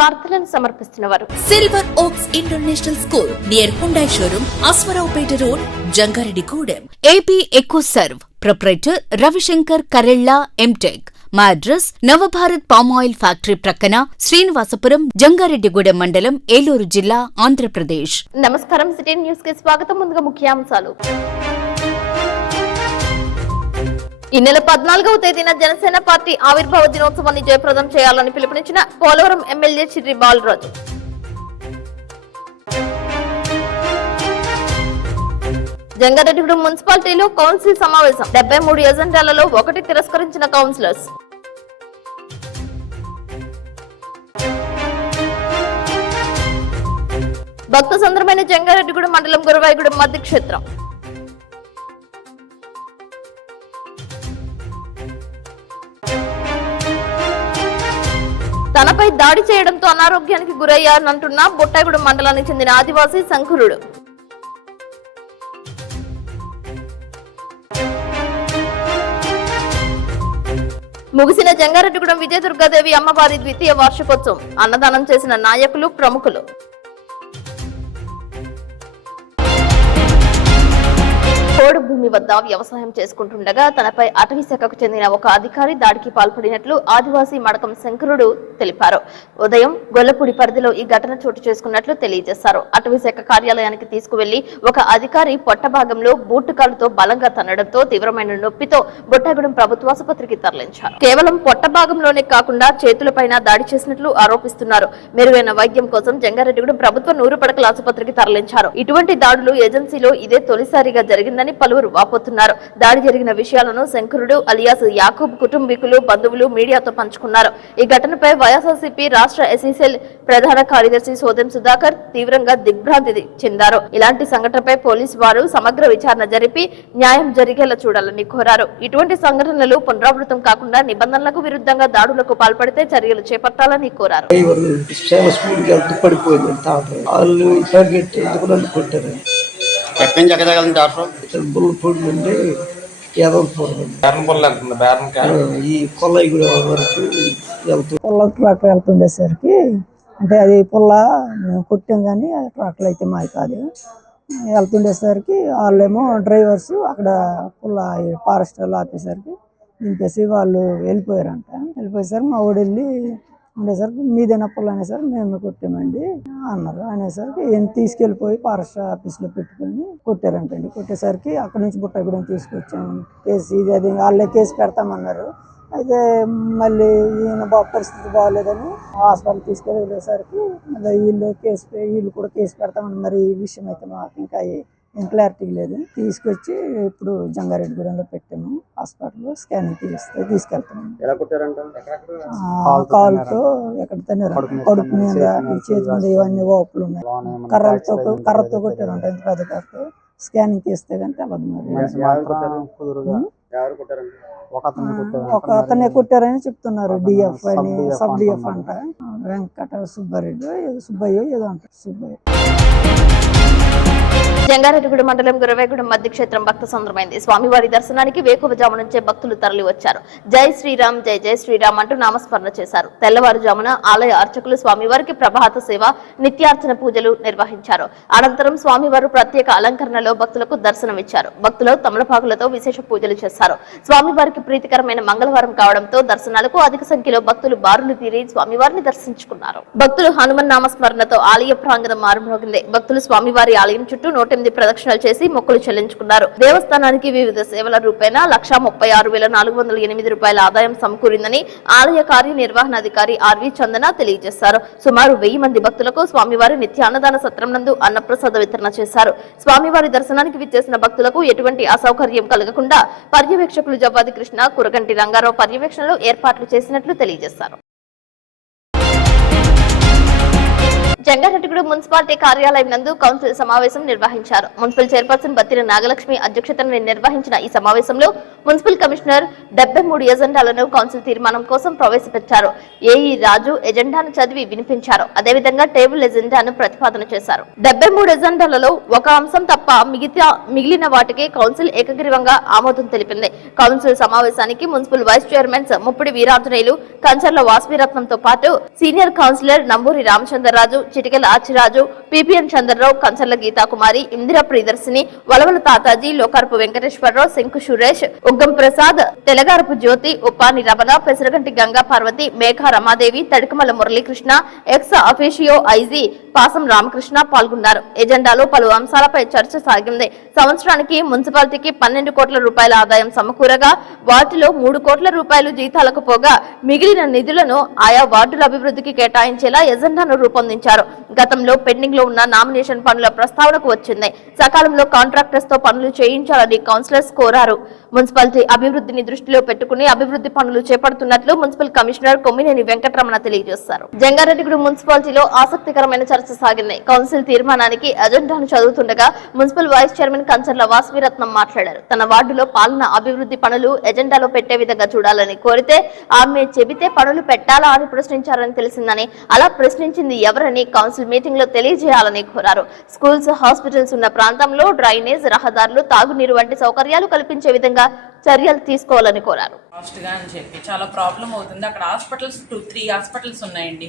వార్తలను సమర్పిస్తున్నవారు Silver Oaks International School near Hyundai showroom Aswaraopeta road Jangareddygudem. AP Eco Serve proprietor Ravishankar Karella MTech. మా address Navabharat palm oil factory ప్రక్కన శ్రీనివాసపురం, జంగారెడ్డిగూడెం మండలం, ఏలూరు జిల్లా, ఆంధ్రప్రదేశ్. నమస్కారం. సిటీ న్యూస్ కి స్వాగతం. ముందుగా ముఖ్యాంశాలు. ఈ నెల 14వ తేదీన జనసేన పార్టీ ఆవిర్భావ దినోత్సవాన్ని జయప్రదం చేయాలని పిలుపునిచ్చిన పోలవరం ఎమ్మెల్యే చిర్రి బాలరాజు. జంగారెడ్డిగూడెం మున్సిపాలిటీలో కౌన్సిల్ సమావేశం. 73 ఎజెండాలలో 1 తిరస్కరించిన కౌన్సిలర్స్. భక్త సంద్రమైన జంగారెడ్డిగూడెం మండలం గురవాయిగూడెం మధ్య క్షేత్రం. తనపై దాడి చేయడంతో అనారోగ్యానికి గురయ్యారంటున్న బొట్టాయిగూడెం మండలానికి చెందిన ఆదివాసీ శంకరుడు. ముగిసిన జంగారెడ్డిగూడెం విజయదుర్గాదేవి అమ్మవారి ద్వితీయ వార్షికోత్సవం. అన్నదానం చేసిన నాయకులు, ప్రముఖులు. కోడు భూమి వద్ద వ్యవసాయం చేసుకుంటుండగా తనపై అటవీ శాఖకు చెందిన ఒక అధికారి దాడికి పాల్పడినట్లు ఆదివాసీ మడకం శంకరుడు తెలిపారు. ఉదయం గొల్లపూడి పరిధిలో ఈ ఘటన చోటు చేసుకున్నట్లు తెలియజేశారు. అటవీ శాఖ కార్యాలయానికి తీసుకువెళ్లి ఒక అధికారి పొట్ట భాగంలో బూటుకాలుతో బలంగా తన్నడంతో తీవ్రమైన నొప్పితో బొట్టాగూడెం ప్రభుత్వ ఆసుపత్రికి తరలించారు. కేవలం పొట్ట భాగంలోనే కాకుండా చేతులపైన దాడి చేసినట్లు ఆరోపిస్తున్నారు. మెరుగైన వైద్యం కోసం జంగారెడ్డిగూడెం ప్రభుత్వ 100 పడకల ఆసుపత్రికి తరలించారు. ఇటువంటి దాడులు ఏజెన్సీలో ఇదే తొలిసారిగా జరిగిందని పలువురు వాపోతున్నారు. దాడి జరిగిన విషయాలను శంకరుడు అలియాస్ యాకూబ్ కుటుంబీకులు, బంధువులు మీడియాతో పంచుకున్నారు. ఈ ఘటనపై వైఎస్ఆర్సీపీ రాష్ట్ర ఎస్ఈసెల్ ప్రధాన కార్యదర్శి సోదెం సుధాకర్ తీవ్రంగా దిగ్భ్రాంతి చెందారు. ఇలాంటి సంఘటనపై పోలీసు వారు సమగ్ర విచారణ జరిపి న్యాయం జరిగేలా చూడాలని కోరారు. ఇటువంటి సంఘటనలు పునరావృతం కాకుండా నిబంధనలకు విరుద్ధంగా దాడులకు పాల్పడితే చర్యలు చేపట్టాలని కోరారు. ఎక్కడి నుంచి ఎక్కడ బుల్లపూడి నుండి ఈ కొల్లగూడ వరకు ట్రాక్టర్ వెళ్తుండేసరికి, అంటే అది పుల్ల కొట్టాం కానీ ట్రాక్టర్ అయితే మాది కాదు. వెళ్తుండేసరికి వాళ్ళేమో డ్రైవర్స్ అక్కడ పుల్ల ఫారెస్ట్ వాళ్ళు ఆపేసరికి దింపేసి వాళ్ళు వెళ్ళిపోయారంట. వెళ్ళిపోయేసరికి మా ఊడు వెళ్ళి ఉండేసరికి మీదైనా పుల్ల అనేసరికి మేము కొట్టామండి అన్నారు. అనేసరికి తీసుకెళ్ళిపోయి ఫారెస్ట్ ఆఫీస్లో పెట్టుకొని కొట్టారంటండి. కొట్టేసరికి అక్కడి నుంచి బుట్టాగూడెం తీసుకొచ్చాము. కేసు ఇది అది వాళ్ళే కేసు పెడతామన్నారు. అయితే మళ్ళీ ఈయన పరిస్థితి బాగోలేదని హాస్పిటల్ తీసుకెళ్ళి వెళ్ళేసరికి వీళ్ళు కూడా కేసు పెడతామని, మరి ఈ విషయం అయితే మాకు ఇంకా క్లారిటీ లేదు. తీసుకొచ్చి ఇప్పుడు జంగారెడ్డిగూడెంలో పెట్టాము. హాస్పిటల్లో స్కానింగ్ తీసుకెళ్తాము. కాలుతో ఎక్కడ కడుపు మీద, చేతి మీద ఇవన్నీ ఓపులు ఉన్నాయి. కర్రతో కొట్టారంట. ఎంత పెద్ద కర్రతో స్కానింగ్ తీస్తే కానీ ఒక అతనే కొట్టారని చెప్తున్నారు. డిఎఫ్ అని, సబ్ డిఎఫ్ అంట. వెంకట సుబ్బయ్య ఏదో అంటారు. సుబ్బయ్య. జంగారెడ్డిగూడెం మండలం గురవాయిగూడెం మధ్య క్షేత్రం భక్త సంద్రమైంది. స్వామివారి దర్శనానికి వేకువజాము నుంచే భక్తులు తరలి వచ్చారు. జై శ్రీరామ్, జై జై శ్రీరామ్ అంటూ నామస్మరణ చేశారు. తెల్లవారుజామున ఆలయ అర్చకులు స్వామివారికి ప్రభాత సేవ, నిత్యార్చన పూజలు నిర్వహించారు. అనంతరం స్వామివారు ప్రత్యేక అలంకరణలో భక్తులకు దర్శనమిచ్చారు. భక్తులు తమలపాకులతో విశేష పూజలు చేశారు. స్వామివారికి ప్రీతికరమైన మంగళవారం కావడంతో దర్శనాలకు అధిక సంఖ్యలో భక్తులు బారులు తీరి స్వామివారిని దర్శించుకున్నారు. భక్తులు హనుమన్ నామస్మరణతో ఆలయ ప్రాంగణం మారుమోగింది. భక్తులు స్వామివారి ఆలయం చుట్టూ 108 ప్రదక్షిణలు చేసి మొక్కులు చెల్లించుకున్నారు. దేవస్థానానికి వివిధ సేవల రూపేణా 136,408 రూపాయల ఆదాయం సమకూరిందని ఆలయ కార్యనిర్వహణాధికారి ఆర్వి చందన తెలియజేశారు. సుమారు 1000 మంది భక్తులకు స్వామివారి నిత్య అన్నదాన సత్రం నందు అన్నప్రసాద వితరణ చేశారు. స్వామివారి దర్శనానికి విచ్చేసిన భక్తులకు ఎటువంటి అసౌకర్యం కలగకుండా పర్యవేక్షకులు జవ్వాది కృష్ణ, కురగంటి రంగారావు పర్యవేక్షణలో ఏర్పాట్లు చేసినట్లు తెలియజేశారు. జంగారెడ్డిగూడ మున్సిపాలిటీ కార్యాలయం నందు కౌన్సిల్ సమావేశం నిర్వహించారు. మున్సిపల్ చైర్పర్సన్ బత్తిన నాగలక్ష్మి అధ్యక్షతన నిర్వహించిన ఈ సమావేశంలో మున్సిపల్ కమిషనర్ 73 ఎజెండాలను కౌన్సిల్ తీర్మానం కోసం ప్రవేశపెట్టారు. ఏఈ రాజు ఎజెండాను చదివి వినిపించారు. అదేవిధంగా టేబుల్ ఎజెండాను ప్రతిపాదన చేశారు. 73 ఎజెండాలలో ఒక అంశం తప్ప మిగిలిన వాటికి కౌన్సిల్ ఏకగ్రీవంగా ఆమోదం తెలిపింది. కౌన్సిల్ సమావేశానికి municipal vice chairmans Muppidi Veeranjaneyulu, Kancharla వాసవిరత్నంతో పాటు senior councillor Namburi Ramachandraraju, Chitikela Achiraju, PPN Chandrarao, Kancharla Geethakumari, Indira Priyadarshini, Valavala Tataji, Lokarapu Venkateswararao, Sanku Suresh, Uggam Prasad, Telagarapu Jyothi, Uppani Ramana, Pesaraganti Ganga Parvathi, Megha Ramadevi, Tadikamala Muralikrishna, ex officio IG Pasam Ramakrishna పాల్గొన్నారు. ఎజెండాలో పలు అంశాలపై చర్చ సాగింది. సంవత్సరానికి మున్సిపాలిటీకి 12 కోట్ల రూపాయల ఆదాయం సమకూరగా వాటిలో 3 కోట్ల రూపాయలు జీతాలకు పోగా మిగిలిన నిధులను ఆయా వార్డుల అభివృద్ధికి కేటాయించేలా ఎజెండాను రూపొందించారు. గతంలో పెండింగ్ లో ఉన్న నామినేషన్ పనుల ప్రస్తావనకు వచ్చింది. సకాలంలో కాంట్రాక్టర్స్ తో పనులు చేయించాలని కౌన్సిలర్స్ కోరారు. మున్సిపాలిటీ అభివృద్ధిని దృష్టిలో పెట్టుకుని అభివృద్ధి పనులు చేపడుతున్నట్లు మున్సిపల్ కమిషనర్ కొమ్మినేని వెంకటరమణ తెలియజేశారు. జంగారెడ్డిగూడ మున్సిపాలిటీలో ఆసక్తికరమైన చర్చ సాగింది. కౌన్సిల్ తీర్మానానికి అజెండాను చదువుతుండగా municipal vice chairman Kancharla Vasaviratnam మాట్లాడారు. తన వార్డులో పాలన అభివృద్ధి పనులు ఎజెండాలో పెట్టే విధంగా చూడాలని కోరితే ఆమె చెబితే పనులు పెట్టాలా అని ప్రశ్నించారని తెలిసిందని, అలా ప్రశ్నించింది ఎవరని కౌన్సిల్ మీటింగ్ లో తెలియజేయాలని కోరారు. స్కూల్స్, హాస్పిటల్స్ ఉన్న ప్రాంతంలో డ్రైనేజ్, రహదారులు, తాగునీరు వంటి సౌకర్యాలు కల్పించే విధంగా చర్యలు తీసుకోవాలని కోరారు. కాస్ట్ గా అని చెప్పి చాలా ప్రాబ్లం అవుతుంది. అక్కడ హాస్పిటల్స్ 2-3 హాస్పిటల్స్ ఉన్నాయండి.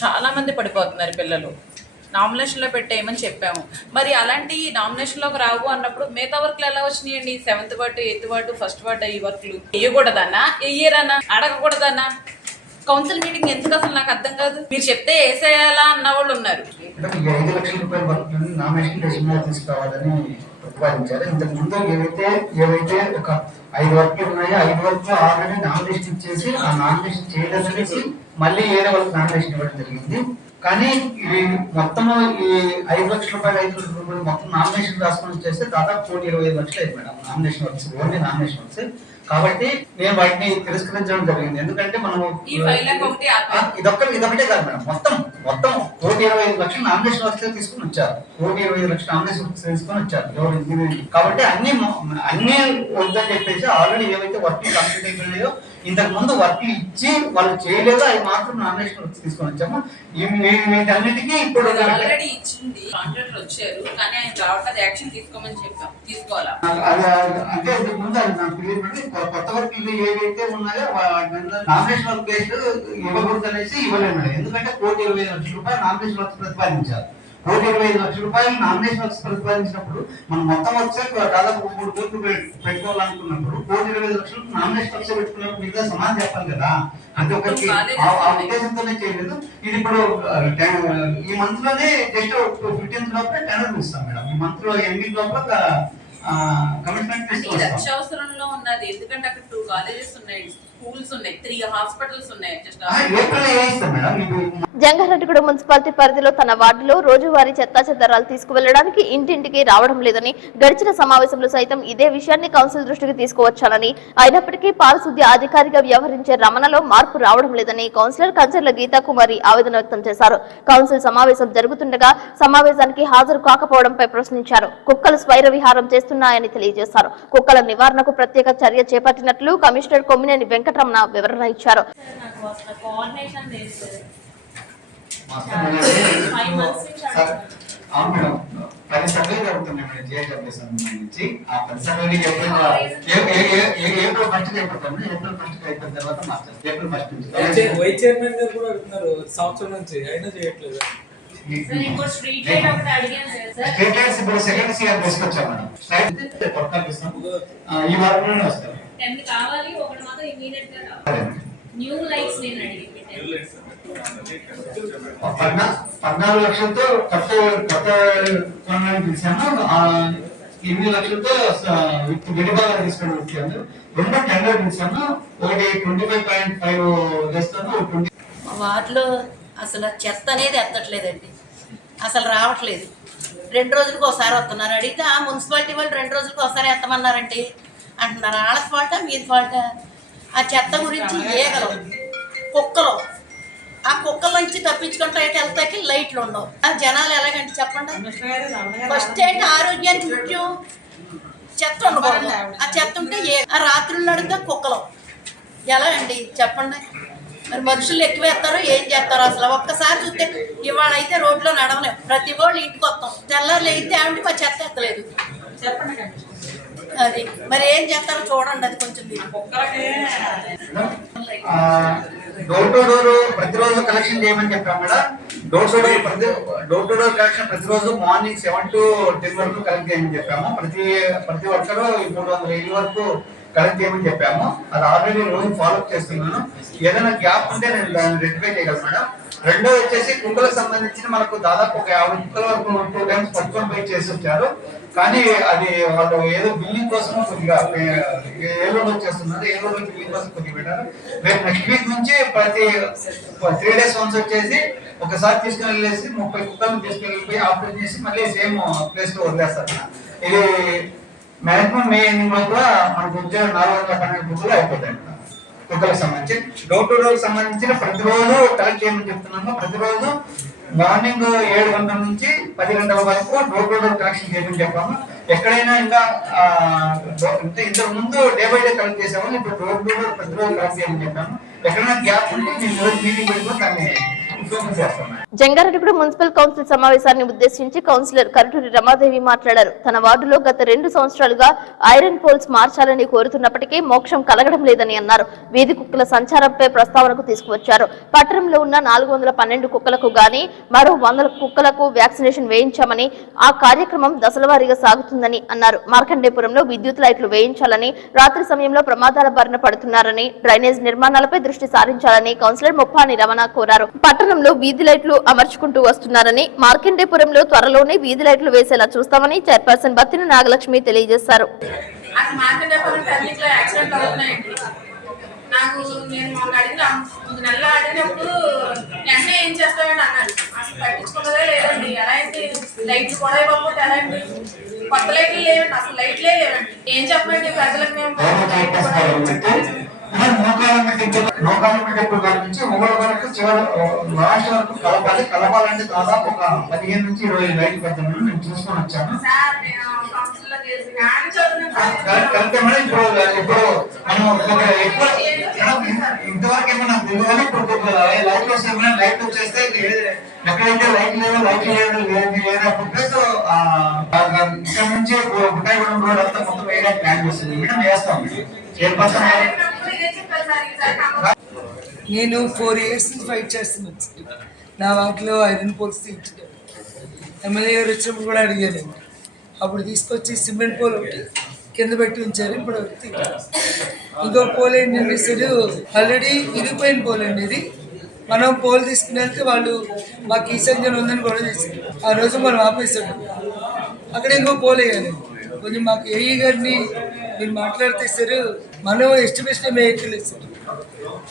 చాలా మంది పడిపోతున్నారు పిల్లలు. నామినేషన్లో పెట్టేయమని చెప్పాము. మరి అలాంటి నామినేషన్లోకి రావు అన్నప్పుడు మిగతా వర్క్లు ఎలా వచ్చినాయండి? 7th ward, 8th ward, 1st ward ఈ వర్క్లు వేయకూడదన్నా, వేయరన్నా, అడగకూడదన్నా? కౌన్సిల్ మీటింగ్ ఎందుకు అసలు నాకు అర్థం కాదు. మీరు చెప్తే వేసేయాలా అన్న వాళ్ళు ఉన్నారు. 5 లక్షల రూపాయల వర్క్లను నామినేషన్ డెసిషన్ తీసుకోవాలని ప్రతిపాదించారు. ఇంతకు ముందు ఏవైతే ఒక 5 వర్క్లు ఉన్నాయో 5 వర్క్లు ఆల్రెడీ నామినేషన్ ఇచ్చేసి ఆ నామినేషన్ చేయడానికి మళ్ళీ 7వ వర్క్ నామినేషన్ ఇవ్వడం జరిగింది. కానీ ఈ మొత్తము ఈ 5 లక్షల రూపాయలు మొత్తం నామినేషన్ రాసుకొని చేస్తే దాదాపు 1,25 లక్షలు అయింది madam. Nomination works, only nomination works. కాబట్టి మేము వాటిని తిరస్కరించడం జరిగింది. ఎందుకంటే మనము ఇదొక్కటే కాదు మేడం, మొత్తం 1,25 లక్షలు నామినేషన్ వర్క్స్ తీసుకుని వచ్చారు. 1,25 లక్షలు నామినేషన్ వర్క్స్ తీసుకొని వచ్చారు. కాబట్టి అన్ని వద్దని చెప్పేసి ఆల్రెడీ ఏవైతే వర్క్ కంప్లీట్ అయిపోయినాయో, ఇంతకు ముందు వర్క్ ఇచ్చి వాళ్ళు చేయలేదో అవి మాత్రం నామినేషన్ వర్క్స్ తీసుకొని వచ్చాము. వీటన్నిటికీ ఇప్పుడు ఆల్రెడీ ఇచ్చింది, కాంట్రాక్టర్ వచ్చారు కానీ ఆయన రావట్లేదు, యాక్షన్ తీసుకోమని చెప్పాం. తీసుకోవాలా అంటే ఇంతకు ముందు అది నాకు తెలియదు. కొత్త వర్క్ ఏవైతే ఉన్నాయో నామినేషన్ వర్క్ బేస్డ్ ఇవ్వకూడదు అనేసి ఇవ్వలేము. ఎందుకంటే 1,25 లక్షల రూపాయలు నామినేషన్ వర్క్స్ ప్రతిపాదించారు. 1,25 లక్షల రూపాయలు నామినేషన్ వర్క్స్ ప్రతిపాదించినప్పుడు మనం మొత్తం వర్క్స్ దాదాపు 3 కోట్లు పెట్టుకోవాలనుకున్నప్పుడు 1,25 లక్షలు నామినేషన్ వర్క్స్ పెట్టుకున్నప్పుడు మిగతా సమాధానం చెప్పాలి కదా. అంటే ఒకరికి ఆ ఉద్దేశంతోనే చేయలేదు. ఇది ఇప్పుడు ఈ మంత్ లోనే జస్ట్ 15th లోపల టెండర్ ఇస్తాం మేడం. ఈ మంత్ లో ఎండింగ్ లోపల అత్యవసరంలో ఉన్నది. ఎందుకంటే అక్కడ 2 కాలేజెస్ ఉన్నాయి, స్కూల్స్ ఉన్నాయి, 3 హాస్పిటల్స్ ఉన్నాయి. జంగారెడ్డిగూడ మున్సిపాలిటీ పరిధిలో తన వార్డులో రోజువారీ చెత్తా చెదారాలు తీసుకువెళ్లడానికి ఇంటింటికి రావడం లేదని, గడిచిన సమావేశంలో సైతం ఇదే విషయాన్ని కౌన్సిల్ దృష్టికి తీసుకువచ్చానని, అయినప్పటికీ పారిశుద్ధ్య అధికారిగా వ్యవహరించే రమణలో మార్పు రావడం లేదని కౌన్సిలర్ కంచర్ల గీతాకుమారి ఆవేదన వ్యక్తం చేశారు. కౌన్సిల్ సమావేశం జరుగుతుండగా సమావేశానికి హాజరు కాకపోవడంపై ప్రశ్నించారు. కుక్కలు స్వైర విహారం చేస్తున్నాయని తెలియజేశారు. కుక్కల నివారణకు ప్రత్యేక చర్య చేపట్టినట్లు కమిషనర్ కొమ్మినేని వెంకటరమణ వివరణ ఇచ్చారు. వైస్ చైర్మన్ గారు కూడా అడుగుతున్నారు సంవత్సరం నుంచి, అయినా చేయట్లేదు. ఈ వారంలోనే వస్తారు. న్యూ లైట్స్ నేను అడిగి 14 లక్షలతో కొత్త కొనడానికి పిలిచాము. 8 లక్షలతో విడిభాగా తీసుకొని వచ్చాము. 2 టెండర్ పిలిచాము. ఒకటి 25.5 చేస్తాను. వాటిలో అసలు చెత్త అనేది ఎత్తట్లేదండి, అసలు రావట్లేదు. 2 రోజులకు ఒకసారి వస్తున్నారు. అడిగితే ఆ మున్సిపాలిటీ వాళ్ళు 2 రోజులకు ఒకసారి ఎత్తమన్నారండి అంటున్నారు. వాళ్ళ ఫాల్టా మీది ఫాల్టా? ఆ చెత్త గురించి ఏగలు, కుక్కలు ఆ కుక్కల నుంచి తప్పించుకుంటూ అయితే వెళ్తాకి లైట్లు ఉండవు. ఆ జనాలు ఎలాగంటే చెప్పండి. ఫస్ట్ ఏంటి ఆరోగ్యానికి ముఖ్యం. చెత్త ఉండకూడదు. ఆ చెత్త ఉంటే ఆ రాత్రులు నడితే కుక్కలు ఎలా అండి చెప్పండి. మరి మనుషులు ఎక్కువేస్తారో ఏం చేస్తారో అసలు ఒక్కసారి చూస్తే ఇవాళ అయితే రోడ్లో నడవలేము. ప్రతి వాళ్ళు ఇంటికి వస్తాం. తెల్లారులు అయితే ఏమంటే మా చెత్త ఎత్తలేదు చెప్పండి. అది మరి ఏం చేస్తారో చూడండి. అది కొంచెం డోర్ టు డోర్ ప్రతిరోజు కలెక్షన్ చేయమని చెప్పాము madam. Door to door collection ప్రతిరోజు మార్నింగ్ 7 to 10 వరకు కలెక్ట్ చేయమని చెప్పాము. ప్రతి ఒక్కరు 300 ఇళ్ళ వరకు కలెక్ట్ చేయమని చెప్పాము. అది ఆల్రెడీ రోజు ఫాలోఅప్ చేస్తున్నాను. ఏదైనా గ్యాప్ ఉంటే నేను దాన్ని రెక్టిఫై చేయగలను మేడం. రెండో వచ్చేసి కుక్కలకు సంబంధించిన మనకు దాదాపు ఒక 50 కుక్కల వరకు 2 times పట్టుకొని పోయి చేసి వచ్చారు. కానీ అది వాళ్ళు ఏదో బిల్లింగ్ కోసం కొద్దిగా ఏ రోజు వచ్చేస్తున్నారు, ఏ రోజు బిల్లింగ్ కోసం కొద్దిగా పెట్టారు. రేపు నెక్స్ట్ వీక్ నుంచి ప్రతి 3 days వన్స్ వచ్చేసి ఒకసారి తీసుకుని వెళ్ళేసి 30 కుక్కలను తీసుకెళ్ళిపోయి ఆపరేట్ చేసి మళ్ళీ సేమ్ ప్లేస్ లో వదిలేస్తారు. ఇది మాక్సిమం మే ఎండింగ్ లో కూడా మనకు వచ్చే 412 కుక్కలు అయిపోతాయి కుక్కలకు సంబంధించి. డోర్ టు డోర్ సంబంధించిన ప్రతిరోజు కలెక్ట్ చేయమని చెప్తున్నాము. ప్రతిరోజు మార్నింగ్ 7 గంటల నుంచి 10 గంటల వరకు డోర్ టు డోర్ కలెక్షన్ చేయమని చెప్పాము. ఎక్కడైనా ఇంకా ఇంతకు ముందు డే బై డే కలెక్ట్ చేసాము. ఇప్పుడు డోర్ టు డోర్ ప్రతిరోజు కలెక్ట్ చేయమని చెప్పాము. ఎక్కడైనా గ్యాప్ ఉంటే నేను మీటింగ్ పెట్టుకుని దాన్ని జంగారెడ్డిగూడెం మున్సిపల్ కౌన్సిల్ సమావేశాన్ని ఉద్దేశించి కౌన్సిలర్ కరుటూరి రమాదేవి మాట్లాడారు. తన వార్డులో గత 2 సంవత్సరాలుగా ఐరన్ పోల్స్ మార్చాలని కోరుతున్నప్పటికీ మోక్షం కలగడం లేదని అన్నారు. వీధి కుక్కల సంచారంపై ప్రస్తావనకు తీసుకువచ్చారు. పట్టణంలో ఉన్న 412 కుక్కలకు గాని మరో 100 కుక్కలకు వ్యాక్సినేషన్ వేయించామని, ఆ కార్యక్రమం దశలవారీగా సాగుతుందని అన్నారు. మార్కండేపురంలో విద్యుత్ లైట్లు వేయించాలని, రాత్రి సమయంలో ప్రమాదాల బారిన పడుతున్నారని, డ్రైనేజ్ నిర్మాణాలపై దృష్టి సారించాలని కౌన్సిలర్ ముప్పాని రమణ కోరారు. పట్టణంలో వీధి లైట్లు అమర్చుకుంటూ వస్తున్నారని, మార్కండేపురంలో త్వరలోనే వీధి లైట్లు వేసేలా చూస్తామని చైర్పర్సన్ బత్తిన నాగలక్ష్మి తెలియజేశారు. నాకు నేను మొన్న అడిగిన నెల అడిగినప్పుడు వెంటనే ఏం చేస్తామని అన్నాడు. అసలు పట్టించుకున్నదే లేదండి. ఎలా అయితే లైట్లు కూడా ఇవ్వకపోతే ఎలా అండి? కొత్త లైట్లు లేవండి, అసలు లైట్లే లేవండి. ఏం చెప్పండి ప్రజలకు మేము నుంచి మొగల వరకు చివరి లాస్ట్ వరకు కలపాలంటే దాదాపు ఒక 15 నుంచి 20 లైట్లు పెడతామని నేను చూసుకొని వచ్చాను. కరెక్టే మేడం. ఇప్పుడు మనం ఎక్కువ ఇంతవరకు ఏమో నాకు తెలియదు కానీ ఇప్పుడు లైట్లు వస్తే లైట్లు వచ్చేస్తే ఎక్కడైతే లైట్లు లేదో లైట్లు లేనప్పుడు సో ఇక్కడ నుంచి బుట్టాయిగూడెం రోడ్ అంతా మొత్తం వేయడానికి ప్లాన్ చేస్తుంది మేడం. వేస్తాం. నేను 4 years నుంచి ఫైట్ చేస్తున్నాను. నా వాటిలో ఐరన్ పోల్స్ తీర్చడం ఎమ్మెల్యే గారు వచ్చినప్పుడు కూడా అడిగాను. అప్పుడు తీసుకొచ్చి సిమెంట్ పోల్ ఒకటి కింద పెట్టి ఉంచారు. ఇప్పుడు ఇంకో పోల్ ఏంటంటే అసలు ఆల్రెడీ విరిగిపోయిన పోల్ అండి. ఇది మనం పోల్ తీసుకుని వెళ్తే వాళ్ళు మాకు ఈ సంజన్ ఉందని గొడవ చేశారు. ఆ రోజు మనం ఆపేసాడు. అక్కడ ఇంకో పోల్ వేయాలి. కొంచెం మాకు ఏఈ గారిని మీరు మాట్లాడితే సార్ మనం ఎస్టిమేషన్ వేయట్లేదు సార్.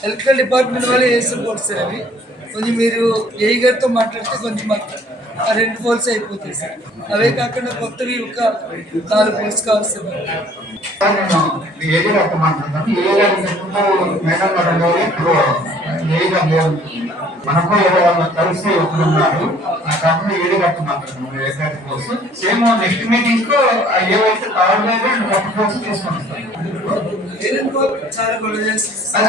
ఎలక్ట్రికల్ డిపార్ట్మెంట్ వాళ్ళు వేసిన పోల్స్ సార్ అవి. కొంచెం మీరు ఏఈ గారితో మాట్లాడితే కొంచెం మాకు 2 పోల్స్ అయిపోతాయి సార్. అవే కాకుండా కొత్తవి ఒక 4 పోల్స్ కావాలి సార్. మనకు కలిసి ఉన్నారు. కాకుండా ఏది కట్టు మాట్లాడుతున్నాం. సేమ్ నెక్స్ట్ మీటింగ్ కు ఏవైతే కావాలి తీసుకుంటాం.